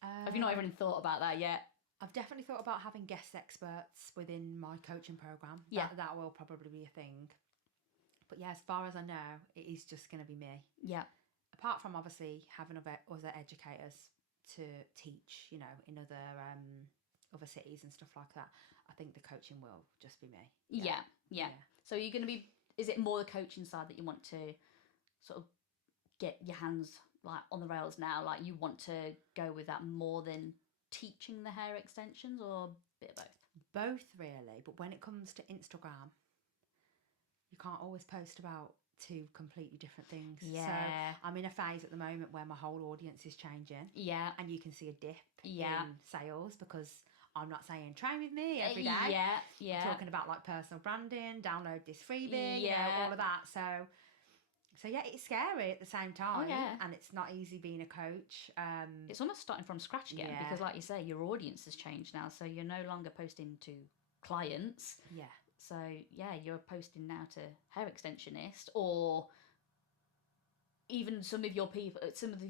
Have you not even thought about that yet? I've definitely thought about having guest experts within my coaching program. That will probably be a thing. But yeah, as far as I know, it is just going to be me. Yeah. Apart from obviously having other educators to teach, in other cities and stuff like that, I think the coaching will just be me. Yeah. So you're going to be, is it more the coaching side that you want to sort of get your hands like on the rails now? Like you want to go with that more than teaching the hair extensions, or a bit of both? Both really, but when it comes to Instagram, you can't always post about two completely different things. Yeah. So I'm in a phase at the moment where my whole audience is changing. Yeah. And you can see a dip in sales because I'm not saying train with me every day. Yeah. I'm talking about like personal branding, download this freebie, all of that. So yeah, it's scary at the same time, and it's not easy being a coach. It's almost starting from scratch again because, like you say, your audience has changed now. So you're no longer posting to clients. Yeah. So yeah, you're posting now to hair extensionists, or even some of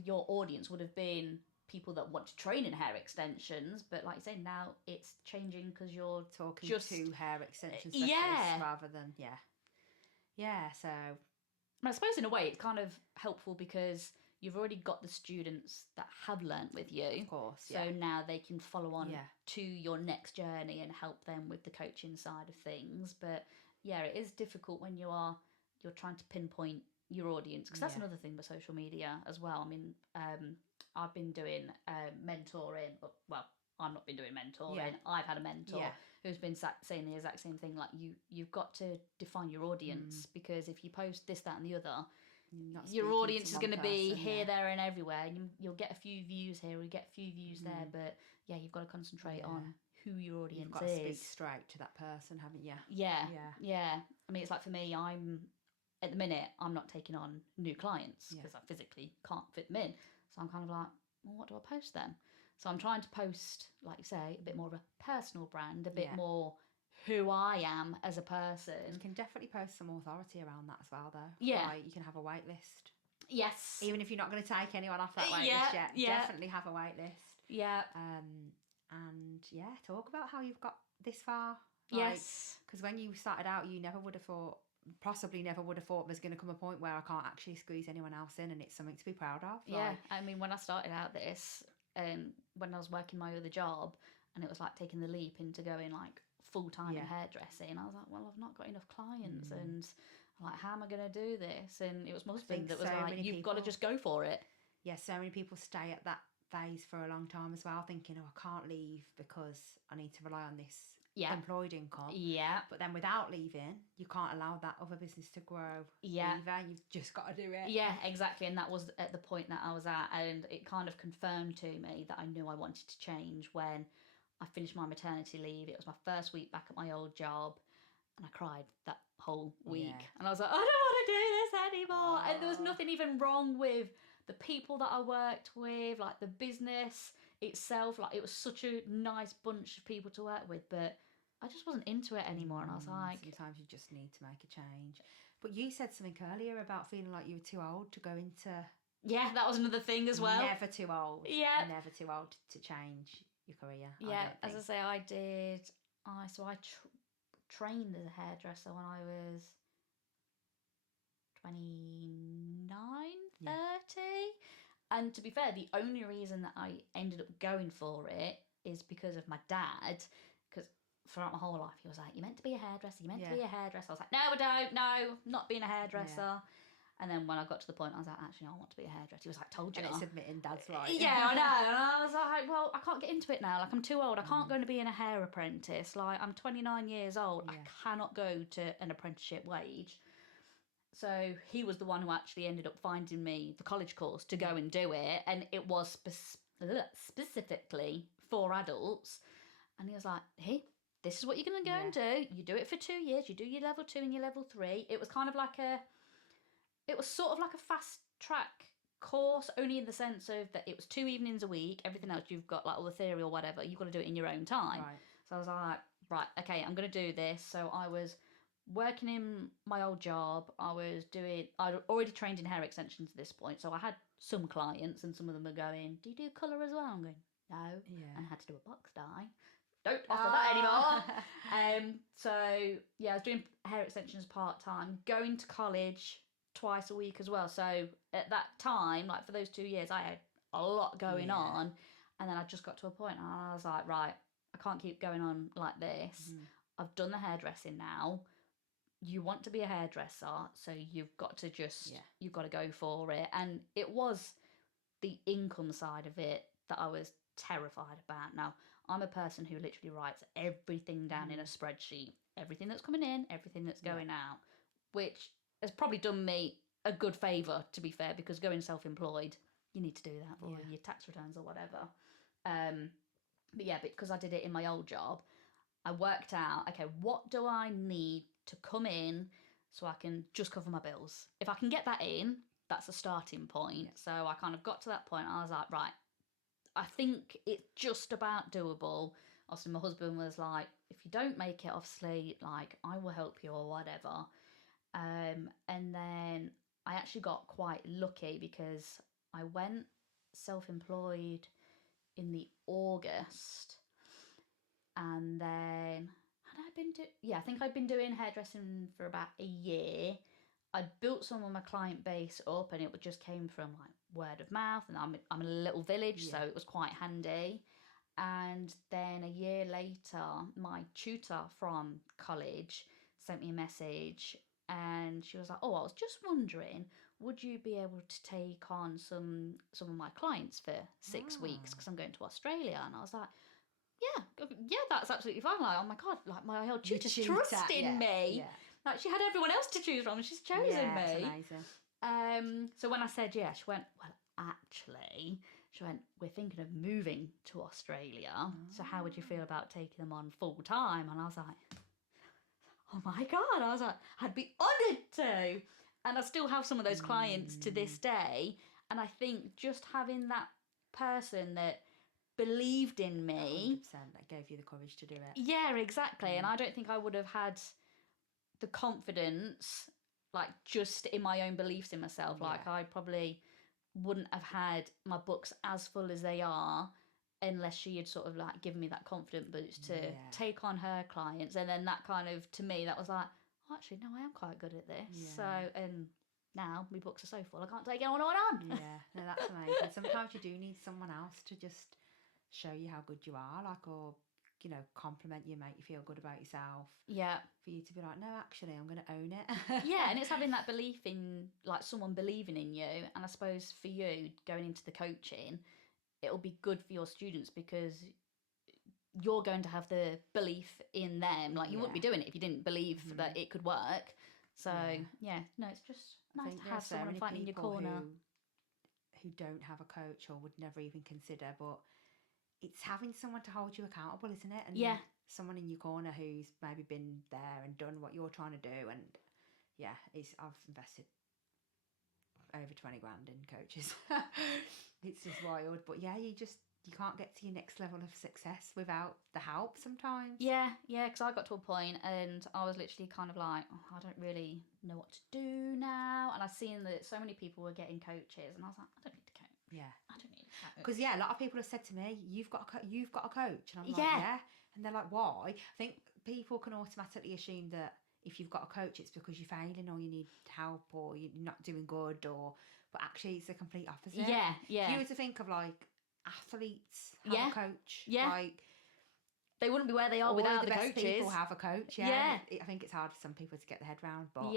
your audience would have been people that want to train in hair extensions. But like you say, now it's changing because you're talking to hair extension specialists rather than So. I suppose in a way it's kind of helpful because you've already got the students that have learnt with you. Of course, So now they can follow on to your next journey and help them with the coaching side of things. But yeah, it is difficult when you're trying to pinpoint your audience, because that's another thing with social media as well. I mean, I've been doing mentoring, but I've not been doing mentoring. Yeah. I've had a mentor who's been saying the exact same thing. Like you've got to define your audience, because if you post this, that, and the other, your audience is going to be here, there, and everywhere. And you'll get a few views here, you'll get a few views there, but yeah, you've got to concentrate on who your audience You've got to speak straight to that person, haven't you? Yeah. I mean, it's like for me, at the minute, I'm not taking on new clients because I physically can't fit them in. So I'm kind of like, well, what do I post then? So I'm trying to post, like you say, a bit more of a personal brand, a bit more who I am as a person. You can definitely post some authority around that as well, though. Yeah. Like you can have a wait list. Yes. Even if you're not going to take anyone off that wait list yet, definitely have a wait list. Yeah. And talk about how you've got this far. Yes. Because when you started out, you possibly never would have thought there's going to come a point where I can't actually squeeze anyone else in, and it's something to be proud of. Yeah. I mean, when I started out this, when I was working my other job, and it was like taking the leap into going like full-time in hairdressing, I was like, well, I've not got enough clients, and I'm like, how am I going to do this? And it was my husband think that was so like, many you've got to people- just go for it. Yeah, so many people stay at that phase for a long time as well, thinking, oh, I can't leave because I need to rely on this Yeah. employed income. Yeah. But then without leaving, you can't allow that other business to grow Yeah. either. You've just got to do it. Yeah, exactly. And that was at the point that I was at. And it kind of confirmed to me that I knew I wanted to change when I finished my maternity leave. It was my first week back at my old job. And I cried that whole week. Yeah. And I was like, I don't want to do this anymore. And there was Oh. nothing even wrong with the people that I worked with, like the business itself. Like, it was such a nice bunch of people to work with. But I just wasn't into it anymore. And I was like... Sometimes you just need to make a change. But you said something earlier about feeling like you were too old to go into... Yeah, that was another thing as well. Never too old. Yeah. Never too old to change your career. Yeah, as I say, I did... I trained as a hairdresser when I was 29, 30. And to be fair, the only reason that I ended up going for it is because of my dad. Because throughout my whole life, he was like, you're meant to be a hairdresser, you're meant to be a hairdresser. I was like, no, I don't, no, I'm not being a hairdresser. And then when I got to the point, I was like, actually, no, I want to be a hairdresser. He was like, told you. And it's admitting dad's right. Yeah, I know. And I was like, well, I can't get into it now. Like, I'm too old. I can't go and be in a hair apprentice. Like, I'm 29 years old. Yeah. I cannot go to an apprenticeship wage. So he was the one who actually ended up finding me the college course to go and do it. And it was specifically for adults. And he was like, hey, this is what you're going to go and do. You do it for 2 years. You do your level 2 and your level 3. It was kind of like it was sort of like a fast track course, only in the sense of that it was 2 evenings a week. Everything else, you've got like all the theory or whatever. You've got to do it in your own time. Right. So I was like, right, okay, I'm going to do this. So I was working in my old job. I'd already trained in hair extensions at this point. So I had some clients and some of them were going, do you do colour as well? I'm going, no. Yeah. And I had to do a box dye. Don't offer that anymore. So yeah, I was doing hair extensions part-time, going to college twice a week as well. So at that time, like for those 2 years, I had a lot going on. And then I just got to a point and I was like, right, I can't keep going on like this. I've done the hairdressing now. You want to be a hairdresser, so you've got to you've got to go for it. And it was the income side of it that I was terrified about. Now, I'm a person who literally writes everything down in a spreadsheet. Everything that's coming in, everything that's going out, which has probably done me a good favour, to be fair, because going self-employed, you need to do that for your tax returns or whatever. But yeah, because I did it in my old job, I worked out, okay, what do I need to come in so I can just cover my bills? If I can get that in, that's a starting point. Yeah. So I kind of got to that point. I was like, right, I think it's just about doable. Obviously, my husband was like, if you don't make it, obviously, like, I will help you or whatever. And then I actually got quite lucky because I went self-employed in the August. And then, I think I'd been doing hairdressing for about a year. I'd built some of my client base up and it just came from like word of mouth, and I'm in a little village, so it was quite handy. And then a year later, my tutor from college sent me a message and she was like, oh, I was just wondering, would you be able to take on some of my clients for 6 weeks because I'm going to Australia? And I was like, yeah, that's absolutely fine. Like, oh my God, like my old tutor's trusting me. Yeah. Like, she had everyone else to choose from and she's chosen me. That's amazing. So when I said yes, she went, well, actually, we're thinking of moving to Australia. So how would you feel about taking them on full time? And I was like, oh my God. I was like, I'd be honoured to. And I still have some of those clients to this day. And I think just having that person that believed in me. 100%, that gave you the courage to do it. Yeah, exactly. And I don't think I would have had the confidence, like, just in my own beliefs in myself. Like, I probably wouldn't have had my books as full as they are unless she had sort of like given me that confident boost to take on her clients. And then that kind of, to me, that was like, oh, actually, no, I am quite good at this. So, and now my books are so full, I can't take it on. Yeah, no, that's amazing. Sometimes you do need someone else to just show you how good you are, like, or compliment you, make you feel good about yourself. Yeah. For you to be like, no, actually, I'm going to own it. Yeah, and it's having that belief in, like, someone believing in you. And I suppose for you, going into the coaching, it'll be good for your students because you're going to have the belief in them. Like, you wouldn't be doing it if you didn't believe that it could work. So, no, it's just nice to have someone fighting in your corner. Who don't have a coach or would never even consider, but it's having someone to hold you accountable, isn't it? And someone in your corner who's maybe been there and done what you're trying to do. And I've invested over 20 grand in coaches. It's just wild. But you can't get to your next level of success without the help sometimes. Yeah, because I got to a point and I was literally kind of like, I don't really know what to do now. And I've seen that so many people were getting coaches and I was like, I don't need to coach. Yeah. I don't need a coach. Because, a lot of people have said to me, you've got a coach. And I'm like, yeah. And they're like, why? I think people can automatically assume that if you've got a coach, it's because you're failing or you need help or you're not doing good but actually it's the complete opposite. Yeah. If you were to think of like athletes have a coach. Yeah. Like, they wouldn't be where they are without the coaches. People have a coach. Yeah. I think it's hard for some people to get their head round. But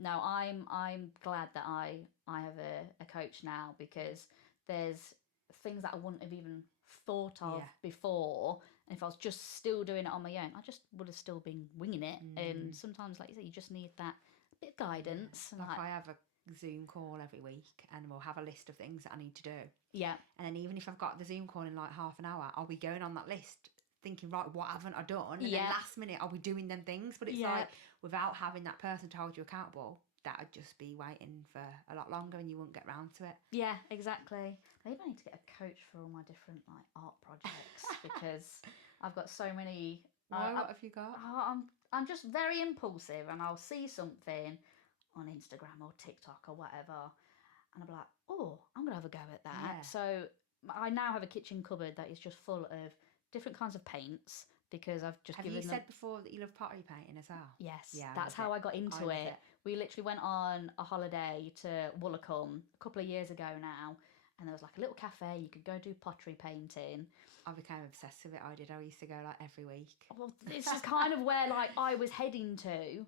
no, I'm glad that I have a coach now because there's things that I wouldn't have even thought of before. And if I was just still doing it on my own, I just would have still been winging it. And sometimes, like you say, you just need that bit of guidance. Like I have a Zoom call every week and we'll have a list of things that I need to do. Yeah. And then even if I've got the Zoom call in like half an hour, I'll be going on that list thinking, right, what haven't I done? And then last minute I'll be doing them things. But it's like, without having that person to hold you accountable, that'd just be waiting for a lot longer and you wouldn't get round to it. Yeah, exactly. Maybe I need to get a coach for all my different like art projects because I've got so many. What have you got? I'm just very impulsive and I'll see something on Instagram or TikTok or whatever and I'll be like, oh, I'm going to have a go at that. Yeah. So I now have a kitchen cupboard that is just full of different kinds of paints because I've just given them... Have you said before that you love pottery painting as well? Yes, that's how I got into it. We literally went on a holiday to Woolacombe a couple of years ago now and there was like a little cafe, you could go do pottery painting. I became obsessed with it. I used to go like every week. Well, this is kind of where like I was heading to.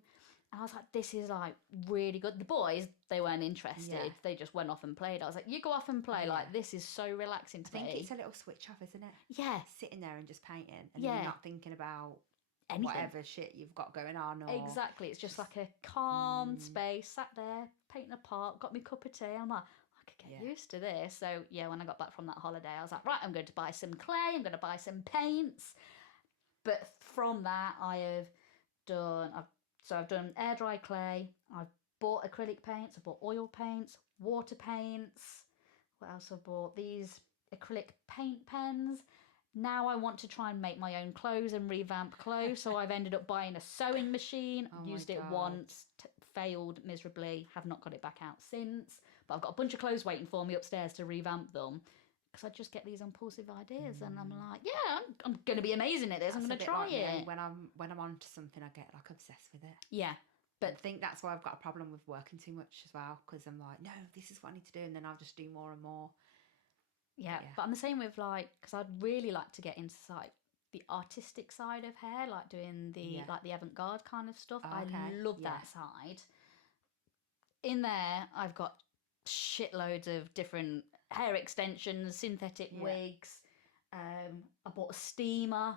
And I was like, this is like really good. The boys, they weren't interested. Yeah. They just went off and played. I was like, you go off and play. Like, this is so relaxing to me. I think it's a little switch off, isn't it? Yeah. Sitting there and just painting. And you're not thinking about anything. Whatever shit you've got going on. Or... Exactly. It's just like a calm space. Sat there, painting a pot, got me a cup of tea. I'm like, I could get used to this. So, when I got back from that holiday, I was like, right, I'm going to buy some clay. I'm going to buy some paints. But from that, I've done air dry clay, I've bought acrylic paints, I've bought oil paints, water paints. What else I've bought? These acrylic paint pens. Now I want to try and make my own clothes and revamp clothes. So I've ended up buying a sewing machine, used it once, failed miserably, have not got it back out since. But I've got a bunch of clothes waiting for me upstairs to revamp them. Because I just get these impulsive ideas and I'm like, I'm going to be amazing at this. I'm going to try it. When I'm onto something, I get like obsessed with it. Yeah. But I think that's why I've got a problem with working too much as well. Because I'm like, no, this is what I need to do. And then I'll just do more and more. Yeah. But I'm the same with like, because I'd really like to get into like the artistic side of hair, like doing the like the avant-garde kind of stuff. I love that side. In there, I've got shitloads of different hair extensions, synthetic wigs. I bought a steamer.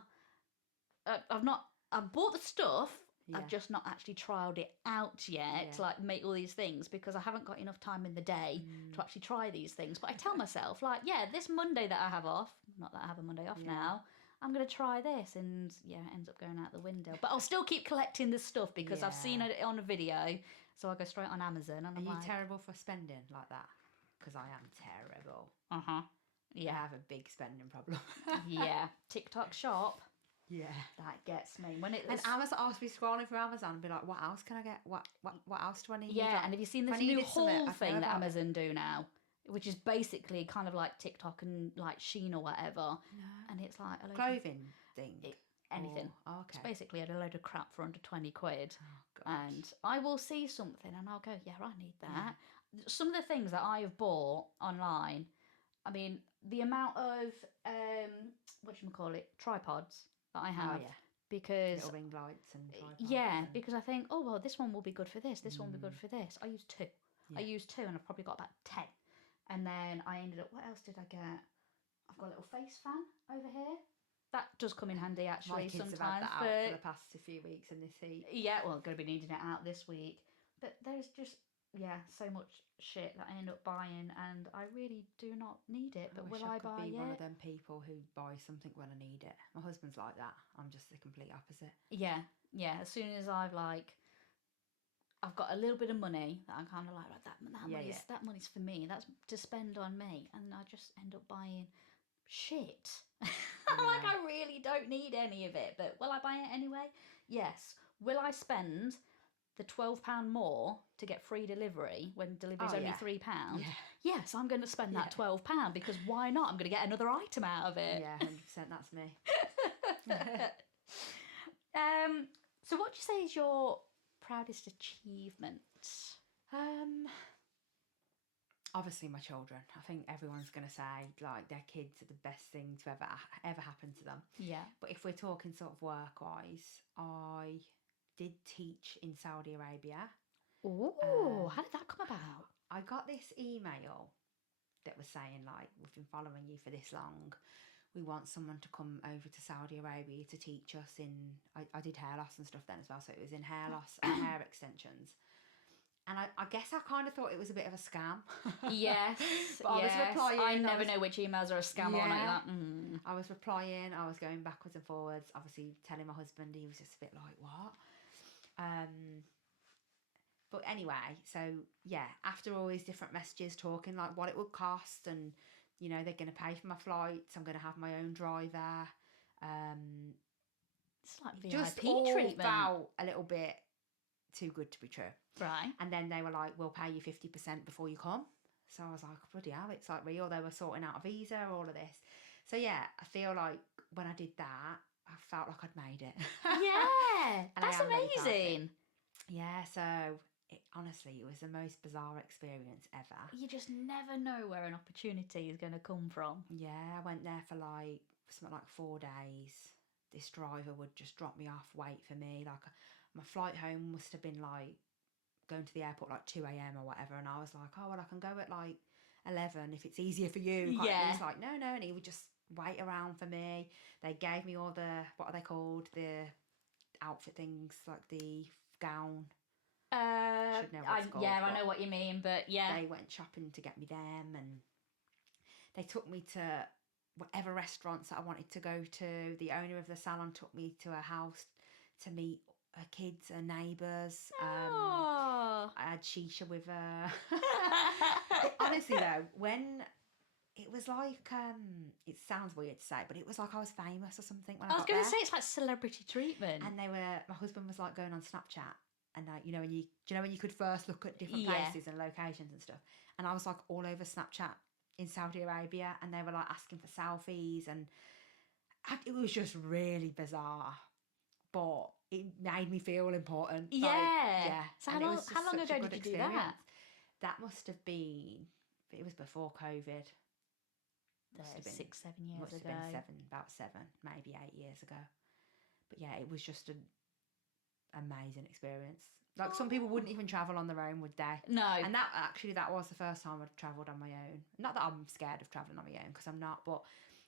I've bought the stuff. I've just not actually trialed it out yet to like make all these things because I haven't got enough time in the day to actually try these things. But I tell myself like, this Monday that I have off, not that I have a Monday off now, I'm going to try this, and it ends up going out the window. But I'll still keep collecting this stuff because I've seen it on a video. So I go straight on Amazon and I'm like... Are you terrible for spending like that? Because I am terrible. Yeah. I have a big spending problem. TikTok shop. Yeah. That gets me. When and Amazon, I'll be scrolling through Amazon and be like, what else can I get? What else do I need? Yeah, and have you seen this new haul thing that Amazon do now? Which is basically kind of like TikTok and like Shein or whatever. No. And it's like a clothing thing. Anything. Oh, okay. It's basically a load of crap for under 20 quid. Oh, gosh. And I will see something and I'll go, I need that. Some of the things that I have bought online, I mean, the amount of, tripods that I have. Oh, yeah. Because Little ring lights and tripods. yeah, and... because I think, oh well, this one will be good for this. This one will be good for this. I used 2. Yeah. I used 2, and I've probably got about 10. And then I ended up. What else did I get? I've got a little face fan over here. That does come in handy actually. My kids sometimes have had that out for the past few weeks in this heat. Yeah, well, going to be needing it out this week. But there's just so much shit that I end up buying, and I really do not need it. But will I buy it? I could be one of them people who buy something when I need it. My husband's like that. I'm just the complete opposite. Yeah. As soon as I've got a little bit of money that I'm kind of like that money's for me. That's to spend on me, and I just end up buying shit. Like I really don't need any of it, but will I buy it anyway? Yes. Will I spend the £12 more to get free delivery when delivery's only £3? Yeah. Yes, I'm going to spend that £12 because why not? I'm going to get another item out of it. Yeah, 100%. That's me. So what do you say is your proudest achievement? Obviously my children. I think everyone's going to say like their kids are the best thing to ever happen to them. Yeah. But if we're talking sort of work-wise, I did teach in Saudi Arabia. Oh, how did that come about? I got this email that was saying like, we've been following you for this long. We want someone to come over to Saudi Arabia to teach us in... I did hair loss and stuff then as well, so it was in hair loss and hair extensions. And I guess I kind of thought it was a bit of a scam. Yes, but I was replying. I never know which emails are a scam or not. I was replying. I was going backwards and forwards. Obviously, telling my husband, he was just a bit like, what? But anyway, so yeah, after all these different messages talking like what it would cost and, you know, they're going to pay for my flights. I'm going to have my own driver. It's like VIP just treatment. Felt a little bit too good to be true. Right. And then they were like, we'll pay you 50% before you come. So I was like, bloody hell, it's like real. They were sorting out a visa, all of this. So yeah, I feel like when I did that, I felt like I'd made it. Yeah, that's amazing. Yeah, so honestly, it was the most bizarre experience ever. You just never know where an opportunity is going to come from. Yeah, I went there for like something like 4 days. This driver would just drop me off, wait for me. Like my flight home must have been like going to the airport like 2 a.m. or whatever, and I was like, oh well, I can go at like 11 if it's easier for you. Yeah. And he's like, no, and he would just wait around for me. They gave me all the, what are they called, the outfit things, like the gown. Should know what it's called, I know what you mean, but yeah. They went shopping to get me them, and they took me to whatever restaurants that I wanted to go to. The owner of the salon took me to a house to meet her kids and neighbours. I had shisha with her. Honestly though, when it was like, it sounds weird to say, but it was like I was famous or something when I was going to say it's like celebrity treatment. And my husband was like going on Snapchat, and you know when you could first look at different places and locations and stuff, and I was like all over Snapchat in Saudi Arabia, and they were like asking for selfies, and it was just really bizarre, but it made me feel important. Yeah. So how long ago did you do that? That must have been, it was before COVID. Must have been 6, 7 years must ago. Have been about 7, maybe 8 years ago. But yeah, it was just an amazing experience. Like some people wouldn't even travel on their own, would they? No. And that was the first time I'd travelled on my own. Not that I'm scared of travelling on my own, because I'm not, but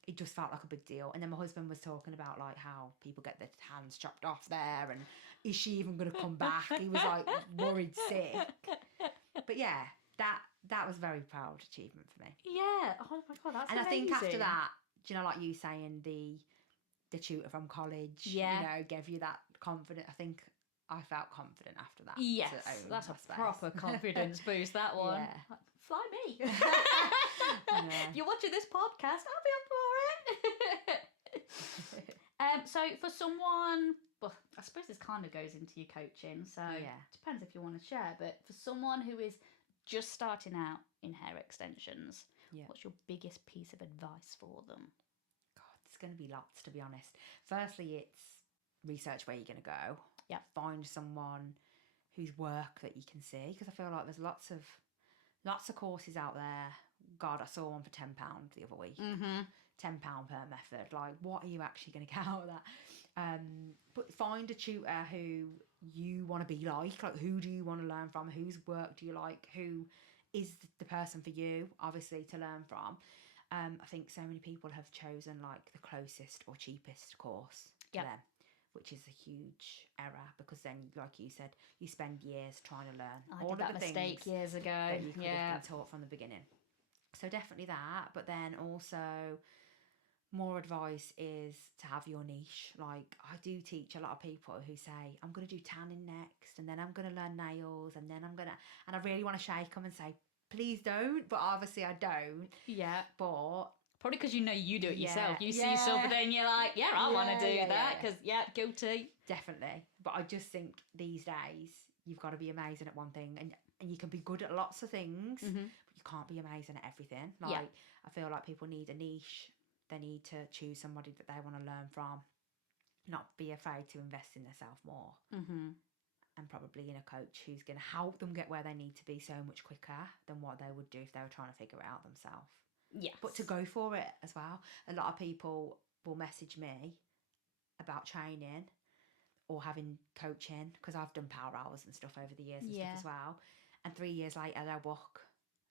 it just felt like a big deal. And then my husband was talking about like how people get their hands chopped off there, and is she even going to come back? He was like worried sick. But yeah, that was a very proud achievement for me. Yeah. Oh my God, that's amazing. And I think after that, do you know, like you saying the tutor from college, you know, gave you that confidence. I think I felt confident after that. Yes, that's a proper confidence boost, that one. Yeah. Fly me. If you're watching this podcast, I'll be up for it. So for someone, well, I suppose this kind of goes into your coaching, so it depends if you want to share, but for someone who is just starting out in hair extensions, what's your biggest piece of advice for them? God, there's going to be lots, to be honest. Firstly, it's research where you're going to go. Yeah. Find someone whose work that you can see, because I feel like there's lots of courses out there. God, I saw one for £10 the other week. £10 per method. Like, what are you actually going to get out of that? But find a tutor who you want to be like who do you want to learn from, whose work do you like, who is the person for you, obviously, to learn from. I think so many people have chosen like the closest or cheapest course to them, which is a huge error, because then, like you said, you spend years trying to learn all of the mistake years ago that you could have been taught from the beginning. So definitely that, but then also more advice is to have your niche. Like, I do teach a lot of people who say, I'm going to do tanning next, and then I'm going to learn nails, and then I'm going to, and I really want to shake them and say, please don't, but obviously I don't. Yeah. But probably because you know you do it yourself. You see something, you're like, I want to do that, because, guilty. Definitely. But I just think these days, you've got to be amazing at one thing, and you can be good at lots of things, but you can't be amazing at everything. Like, I feel like people need a niche. They need to choose somebody that they want to learn from, not be afraid to invest in themselves more, and probably in a coach who's going to help them get where they need to be so much quicker than what they would do if they were trying to figure it out themselves. Yes. But to go for it as well. A lot of people will message me about training or having coaching, because I've done power hours and stuff over the years and stuff as well. And 3 years later, they'll book.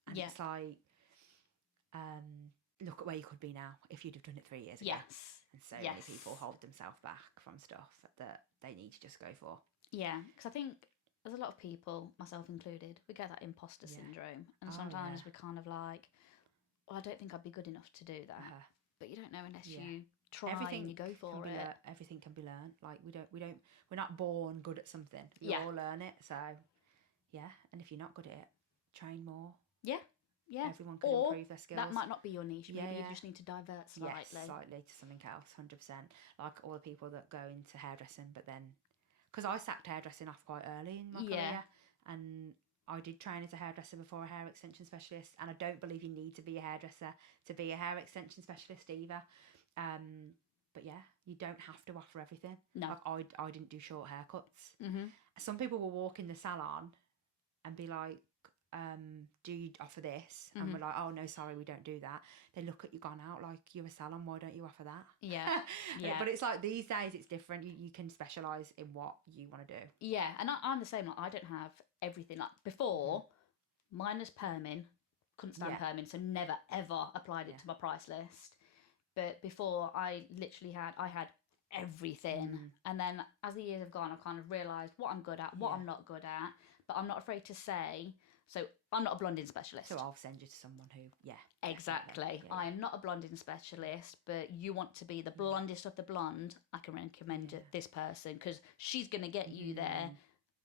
And it's like, look at where you could be now if you'd have done it 3 years ago. Yes. And so many people hold themselves back from stuff that they need to just go for. Yeah, because I think there's a lot of people, myself included, we get that imposter syndrome. And sometimes we're kind of like, well, I don't think I'd be good enough to do that. But you don't know unless you try and you go for it. Everything can be learned. Like, we're not born good at something. We all learn it. So, and if you're not good at it, train more. Yeah. Everyone can improve their skills. That might not be your niche. Maybe you just need to divert slightly. Yes, slightly to something else, 100%. Like all the people that go into hairdressing, but then, because I sacked hairdressing off quite early in my career, and I did train as a hairdresser before a hair extension specialist, and I don't believe you need to be a hairdresser to be a hair extension specialist either. But you don't have to offer everything. No. Like, I didn't do short haircuts. Some people will walk in the salon and be like, do you offer this? And we're like, oh no, sorry, we don't do that. They look at you gone out like, you're a salon, why don't you offer that? Yeah. But it's like, these days it's different. You can specialise in what you want to do. Yeah, and I'm the same. Like, I don't have everything. Like, before, minus perming, couldn't stand perming, so never ever applied it to my price list. But before, I literally had everything. And then as the years have gone, I've kind of realised what I'm good at, what I'm not good at, but I'm not afraid to say. So I'm not a blonding specialist. So I'll send you to someone who, exactly. I am not a blonding specialist, but you want to be the blondest of the blonde, I can recommend this person, because she's going to get you there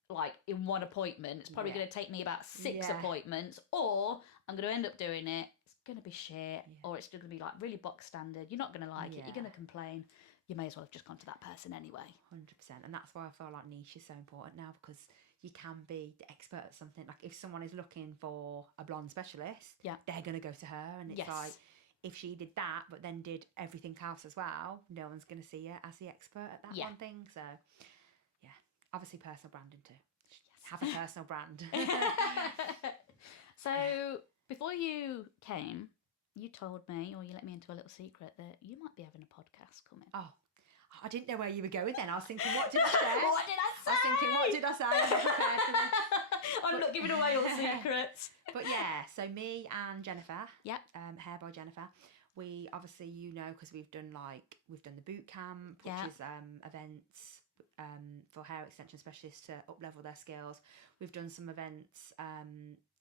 like in one appointment. It's probably going to take me about 6 appointments, or I'm going to end up doing it. It's going to be shit, or it's going to be like really box standard. You're not going to like it. You're going to complain. You may as well have just gone to that person anyway. 100%. And that's why I feel like niche is so important now, because you can be the expert at something. Like, if someone is looking for a blonde specialist, they're going to go to her. And it's like, if she did that, but then did everything else as well, no one's going to see her as the expert at that one thing. So, obviously personal branding too. Have a personal brand. So, before you came, you told me, or you let me into a little secret, that you might be having a podcast coming. Oh, I didn't know where you were going then. I was thinking, what did I say? What did I say? I was thinking, what did I say? I'm not prepared for this. I'm not giving away all secrets. But so me and Jennifer, Hair by Jennifer, we obviously, because we've done the boot camp, which is events for hair extension specialists to up-level their skills. We've done some events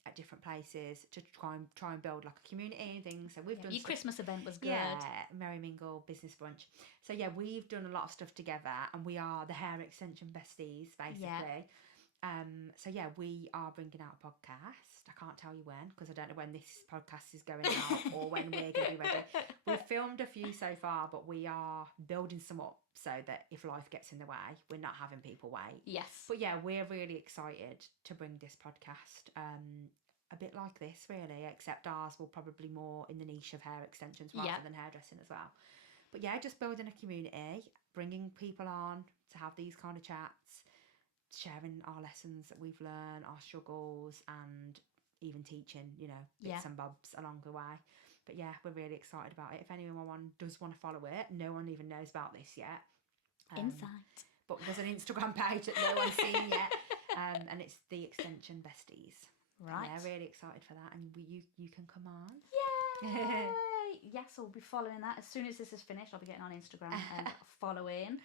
at different places to try and build like a community and things. So we've done your Christmas event was good. Yeah, Merry Mingle Business Brunch. So we've done a lot of stuff together, and we are the hair extension besties basically. So we are bringing out a podcast. I can't tell you when, because I don't know when this podcast is going out or when we're going to be ready. We've filmed a few so far, but we are building some up so that if life gets in the way, we're not having people wait. Yes. But we're really excited to bring this podcast. A bit like this, really, except ours will probably more in the niche of hair extensions rather than hairdressing as well. But just building a community, bringing people on to have these kind of chats, sharing our lessons that we've learned, our struggles, and even teaching, bits and bobs along the way. But yeah, we're really excited about it. If anyone does want to follow it, no one even knows about this yet. Insight. But there's an Instagram page that no one's seen yet, and it's the Extension Besties. Right. Yeah, really excited for that, and you can come on. Yay! Yes, I'll be following that. As soon as this is finished, I'll be getting on Instagram and following.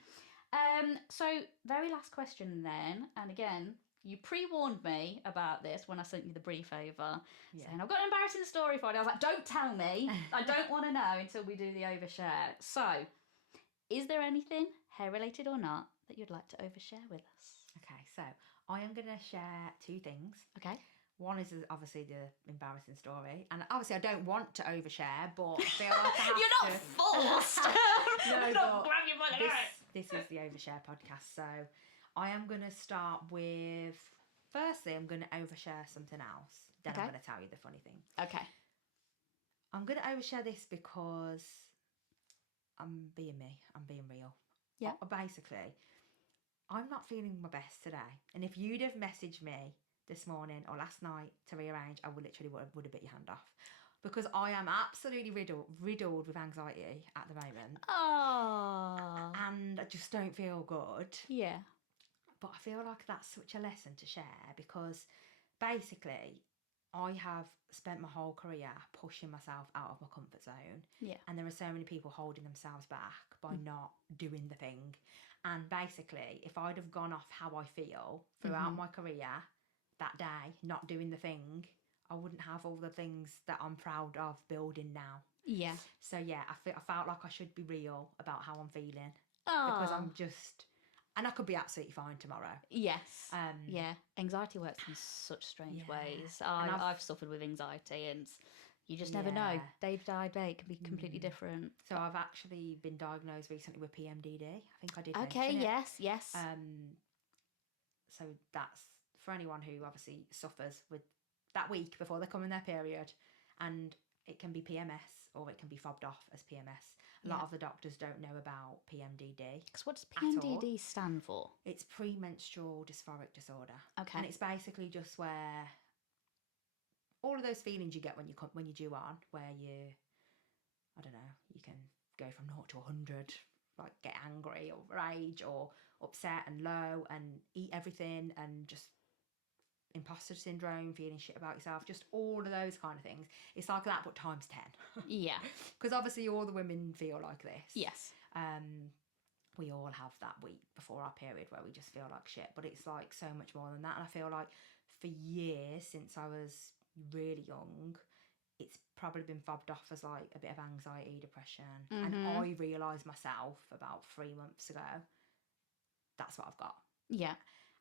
So, very last question then, and again, you pre-warned me about this when I sent you the brief over, saying I've got an embarrassing story for you. I was like, don't tell me. I don't want to know until we do the overshare. So, is there anything, hair-related or not, that you'd like to overshare with us? Okay, so I am going to share two things. Okay. One is obviously the embarrassing story, and obviously I don't want to overshare, but I feel like I have You're not forced. No, Don't grab you by the neck. This is the overshare podcast, so I am going to start with. Firstly, I'm going to overshare something else. Then I'm going to tell you the funny thing. Okay. I'm going to overshare this because I'm being me. I'm being real. Yeah. Basically, I'm not feeling my best today, and if you'd have messaged me this morning or last night to rearrange, I would have bit your hand off, because I am absolutely riddled with anxiety at the moment. Oh. And I just don't feel good. Yeah. But I feel like that's such a lesson to share, because basically I have spent my whole career pushing myself out of my comfort zone. Yeah. And there are so many people holding themselves back by not doing the thing. And basically, if I'd have gone off how I feel throughout my career that day, not doing the thing, I wouldn't have all the things that I'm proud of building now. Yeah. So yeah, I felt like I should be real about how I'm feeling. Oh. Because I'm just... And I could be absolutely fine tomorrow. Yes. Yeah. Anxiety works in such strange ways. I've suffered with anxiety, and you just never know. Day by day can be completely different. So I've actually been diagnosed recently with PMDD. I think I did Okay, mention it. yes. So that's for anyone who obviously suffers with that week before they come in their period. And it can be PMS or it can be fobbed off as PMS. A lot of the doctors don't know about PMDD. Because what does PMDD stand for? It's premenstrual dysphoric disorder. Okay. And it's basically just where all of those feelings you get when you're due on, where you, I don't know, you can go from 0 to 100, like get angry or rage or upset and low and eat everything and just imposter syndrome, feeling shit about yourself, just all of those kind of things. It's like that, but times 10. Yeah. Because obviously all the women feel like this. Yes. We all have that week before our period where we just feel like shit, but it's like so much more than that. And I feel like for years, since I was really young, it's probably been fobbed off as like a bit of anxiety, depression. And I realised myself about 3 months ago, that's what I've got. Yeah.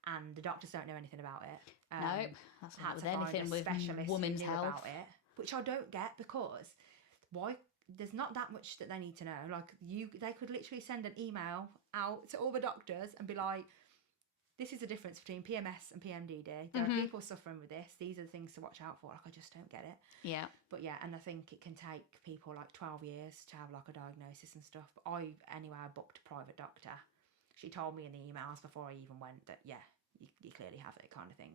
And the doctors don't know anything about it. No, that's not had with to find anything a with specialist women's who knew health. about it, which I don't get, because why? There's not that much that they need to know. Like they could literally send an email out to all the doctors and be like, "This is the difference between PMS and PMDD. There are people suffering with this. These are the things to watch out for." Like, I just don't get it. Yeah. But yeah, and I think it can take people like 12 years to have like a diagnosis and stuff. But I booked a private doctor. She told me in the emails before I even went that, yeah, you clearly have it, kind of thing.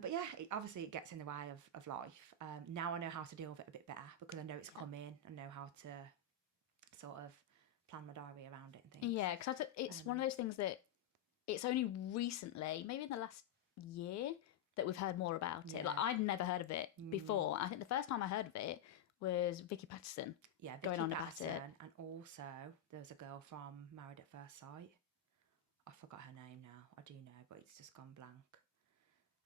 But yeah, obviously it gets in the way of life. Now I know how to deal with it a bit better, because I know it's coming. I know how to sort of plan my diary around it and things. Yeah, because it's one of those things that it's only recently, maybe in the last year, that we've heard more about it. Like, I'd never heard of it before. I think the first time I heard of it was Vicky Patterson. Yeah, going on about it. And also there was a girl from Married at First Sight. I forgot her name now. I do know, but it's just gone blank.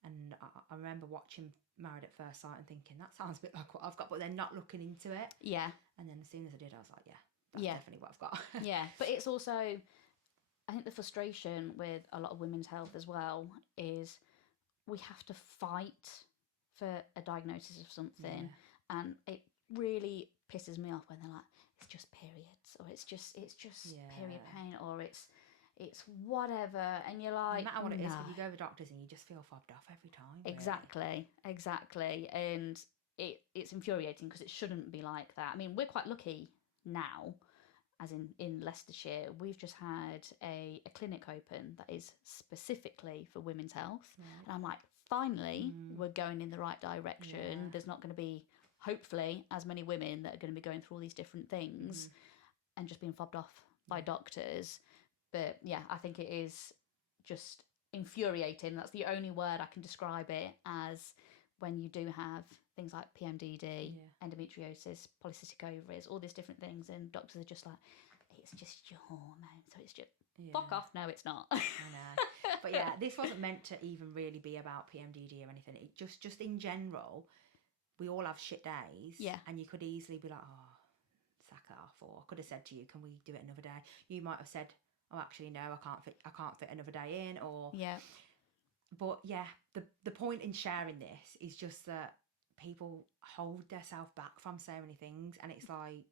And I remember watching Married at First Sight and thinking, that sounds a bit like what I've got, but then not looking into it. Yeah. And then as soon as I did, I was like, yeah, that's definitely what I've got. Yeah, but it's also, I think the frustration with a lot of women's health as well is we have to fight for a diagnosis of something, and it really pisses me off when they're like, it's just periods, or it's just period pain, or it's whatever, and you're like, no matter what it is, you go to the doctors and you just feel fobbed off every time. Really. Exactly, and it's infuriating, because it shouldn't be like that. I mean, we're quite lucky now, as in Leicestershire, we've just had a clinic open that is specifically for women's health, and I'm like, finally, we're going in the right direction. There's not going to be hopefully as many women that are going to be going through all these different things and just being fobbed off by doctors. But yeah, I think it is just infuriating. That's the only word I can describe it as, when you do have things like PMDD, endometriosis, polycystic ovaries, all these different things, and doctors are just like, it's just your hormone, so it's just fuck off. No, it's not. I know. But yeah, this wasn't meant to even really be about PMDD or anything. It just in general, we all have shit days. Yeah. And you could easily be like, oh, sack it off. Or I could have said to you, can we do it another day? You might have said, oh, actually, no, I can't fit another day in. Or But yeah, the point in sharing this is just that people hold themselves back from so many things, and it's like,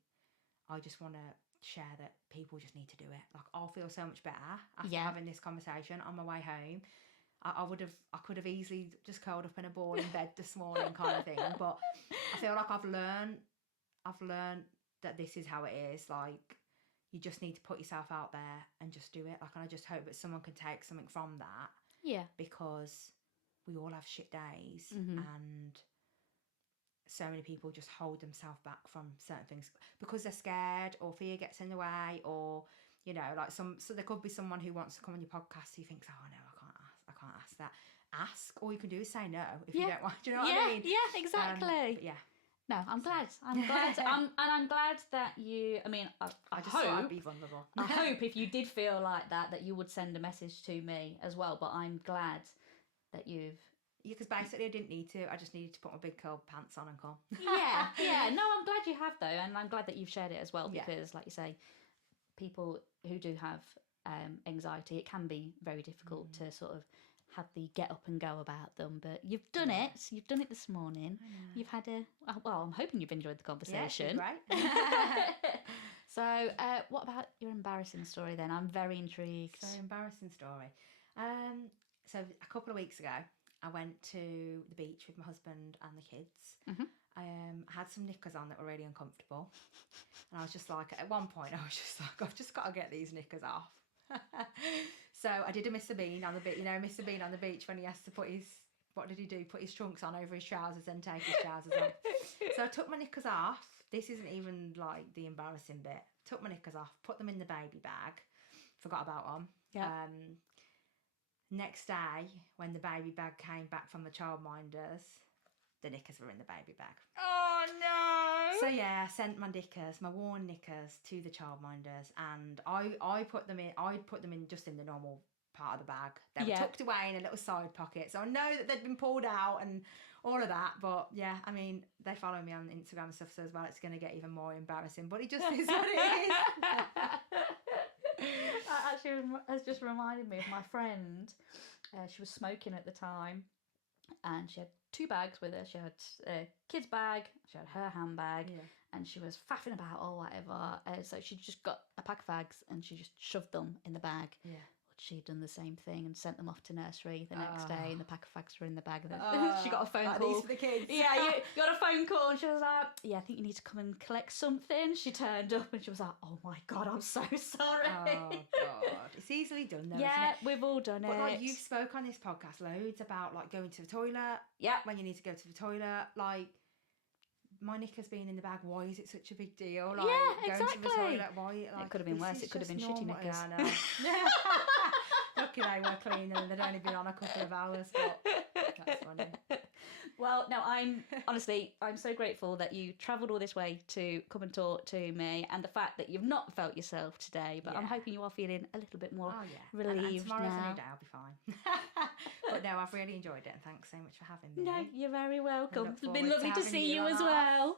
I just want to share that people just need to do it. Like, I'll feel so much better after having this conversation on my way home. I could have easily just curled up in a ball in bed this morning, kind of thing. But I feel like I've learned that this is how it is. Like, you just need to put yourself out there and just do it. Like, and I just hope that someone can take something from that. Yeah. Because we all have shit days, and so many people just hold themselves back from certain things because they're scared, or fear gets in the way, or, you know, like so there could be someone who wants to come on your podcast who thinks, oh no, I can't ask that. Ask. All you can do is say no if you don't want. Do you know what I mean? Yeah, exactly. But yeah. No, I'm glad. I'm glad that you. I mean, I just hope thought I'd be vulnerable. I hope if you did feel like that you would send a message to me as well. But I'm glad that you've. Yeah, because basically I didn't need to. I just needed to put my big curl pants on and come. Yeah. No, I'm glad you have though, and I'm glad that you've shared it as well, because, like you say, people who do have anxiety, it can be very difficult to sort of have the get up and go about them, but you've done it. You've done it this morning. You've had well, I'm hoping you've enjoyed the conversation. Yeah, great. So what about your embarrassing story then? I'm very intrigued. So, embarrassing story. So a couple of weeks ago, I went to the beach with my husband and the kids. I had some knickers on that were really uncomfortable, and I was just like, at one point I was just like, I've just got to get these knickers off. So I did a Mr. Bean on the beach. You know, Mr. Bean on the beach when he has to put his, what did he do? Put his trunks on over his trousers and take his trousers off. So I took my knickers off. This isn't even like the embarrassing bit. Took my knickers off, put them in the baby bag. Forgot about them. Yeah. Next day, when the baby bag came back from the childminders, the knickers were in the baby bag. Oh no! So yeah, I sent my knickers, my worn knickers, to the childminders, and I put them in just in the normal part of the bag. They were tucked away in a little side pocket, so I know that they'd been pulled out and all of that. But yeah, I mean, they follow me on Instagram and stuff, so as well, it's going to get even more embarrassing. But it just is what it is. That actually has just reminded me of my friend. She was smoking at the time, and she had 2 bags with her. She had a kid's bag, she had her handbag, and she was faffing about or whatever. So she just got a pack of fags and she just shoved them in the bag. Yeah. She'd done the same thing and sent them off to nursery the next day, and the pack of fags were in the bag. She got a phone call. These for the kids. Yeah, you got a phone call, and she was like, yeah, I think you need to come and collect something. She turned up and she was like, oh my God, I'm so sorry. Oh God. It's easily done though, yeah, isn't it? we've all done it. But like, you've spoke on this podcast loads about like going to the toilet. Yeah. When you need to go to the toilet. Like, my knickers being in the bag, why is it such a big deal? Like, yeah, exactly. Going to the toilet, why? Like, it could have been worse. It could have been shitty knickers. Yeah, I know. Lucky they were clean and they'd only been on a couple of hours, but that's funny. Well, no, I'm so grateful that you travelled all this way to come and talk to me, and the fact that you've not felt yourself today, but I'm hoping you are feeling a little bit more relieved and tomorrow's now. a new day, I'll be fine. But no, I've really enjoyed it, and thanks so much for having me. No, you're very welcome. It's been forward to lovely to having see you you as on. well.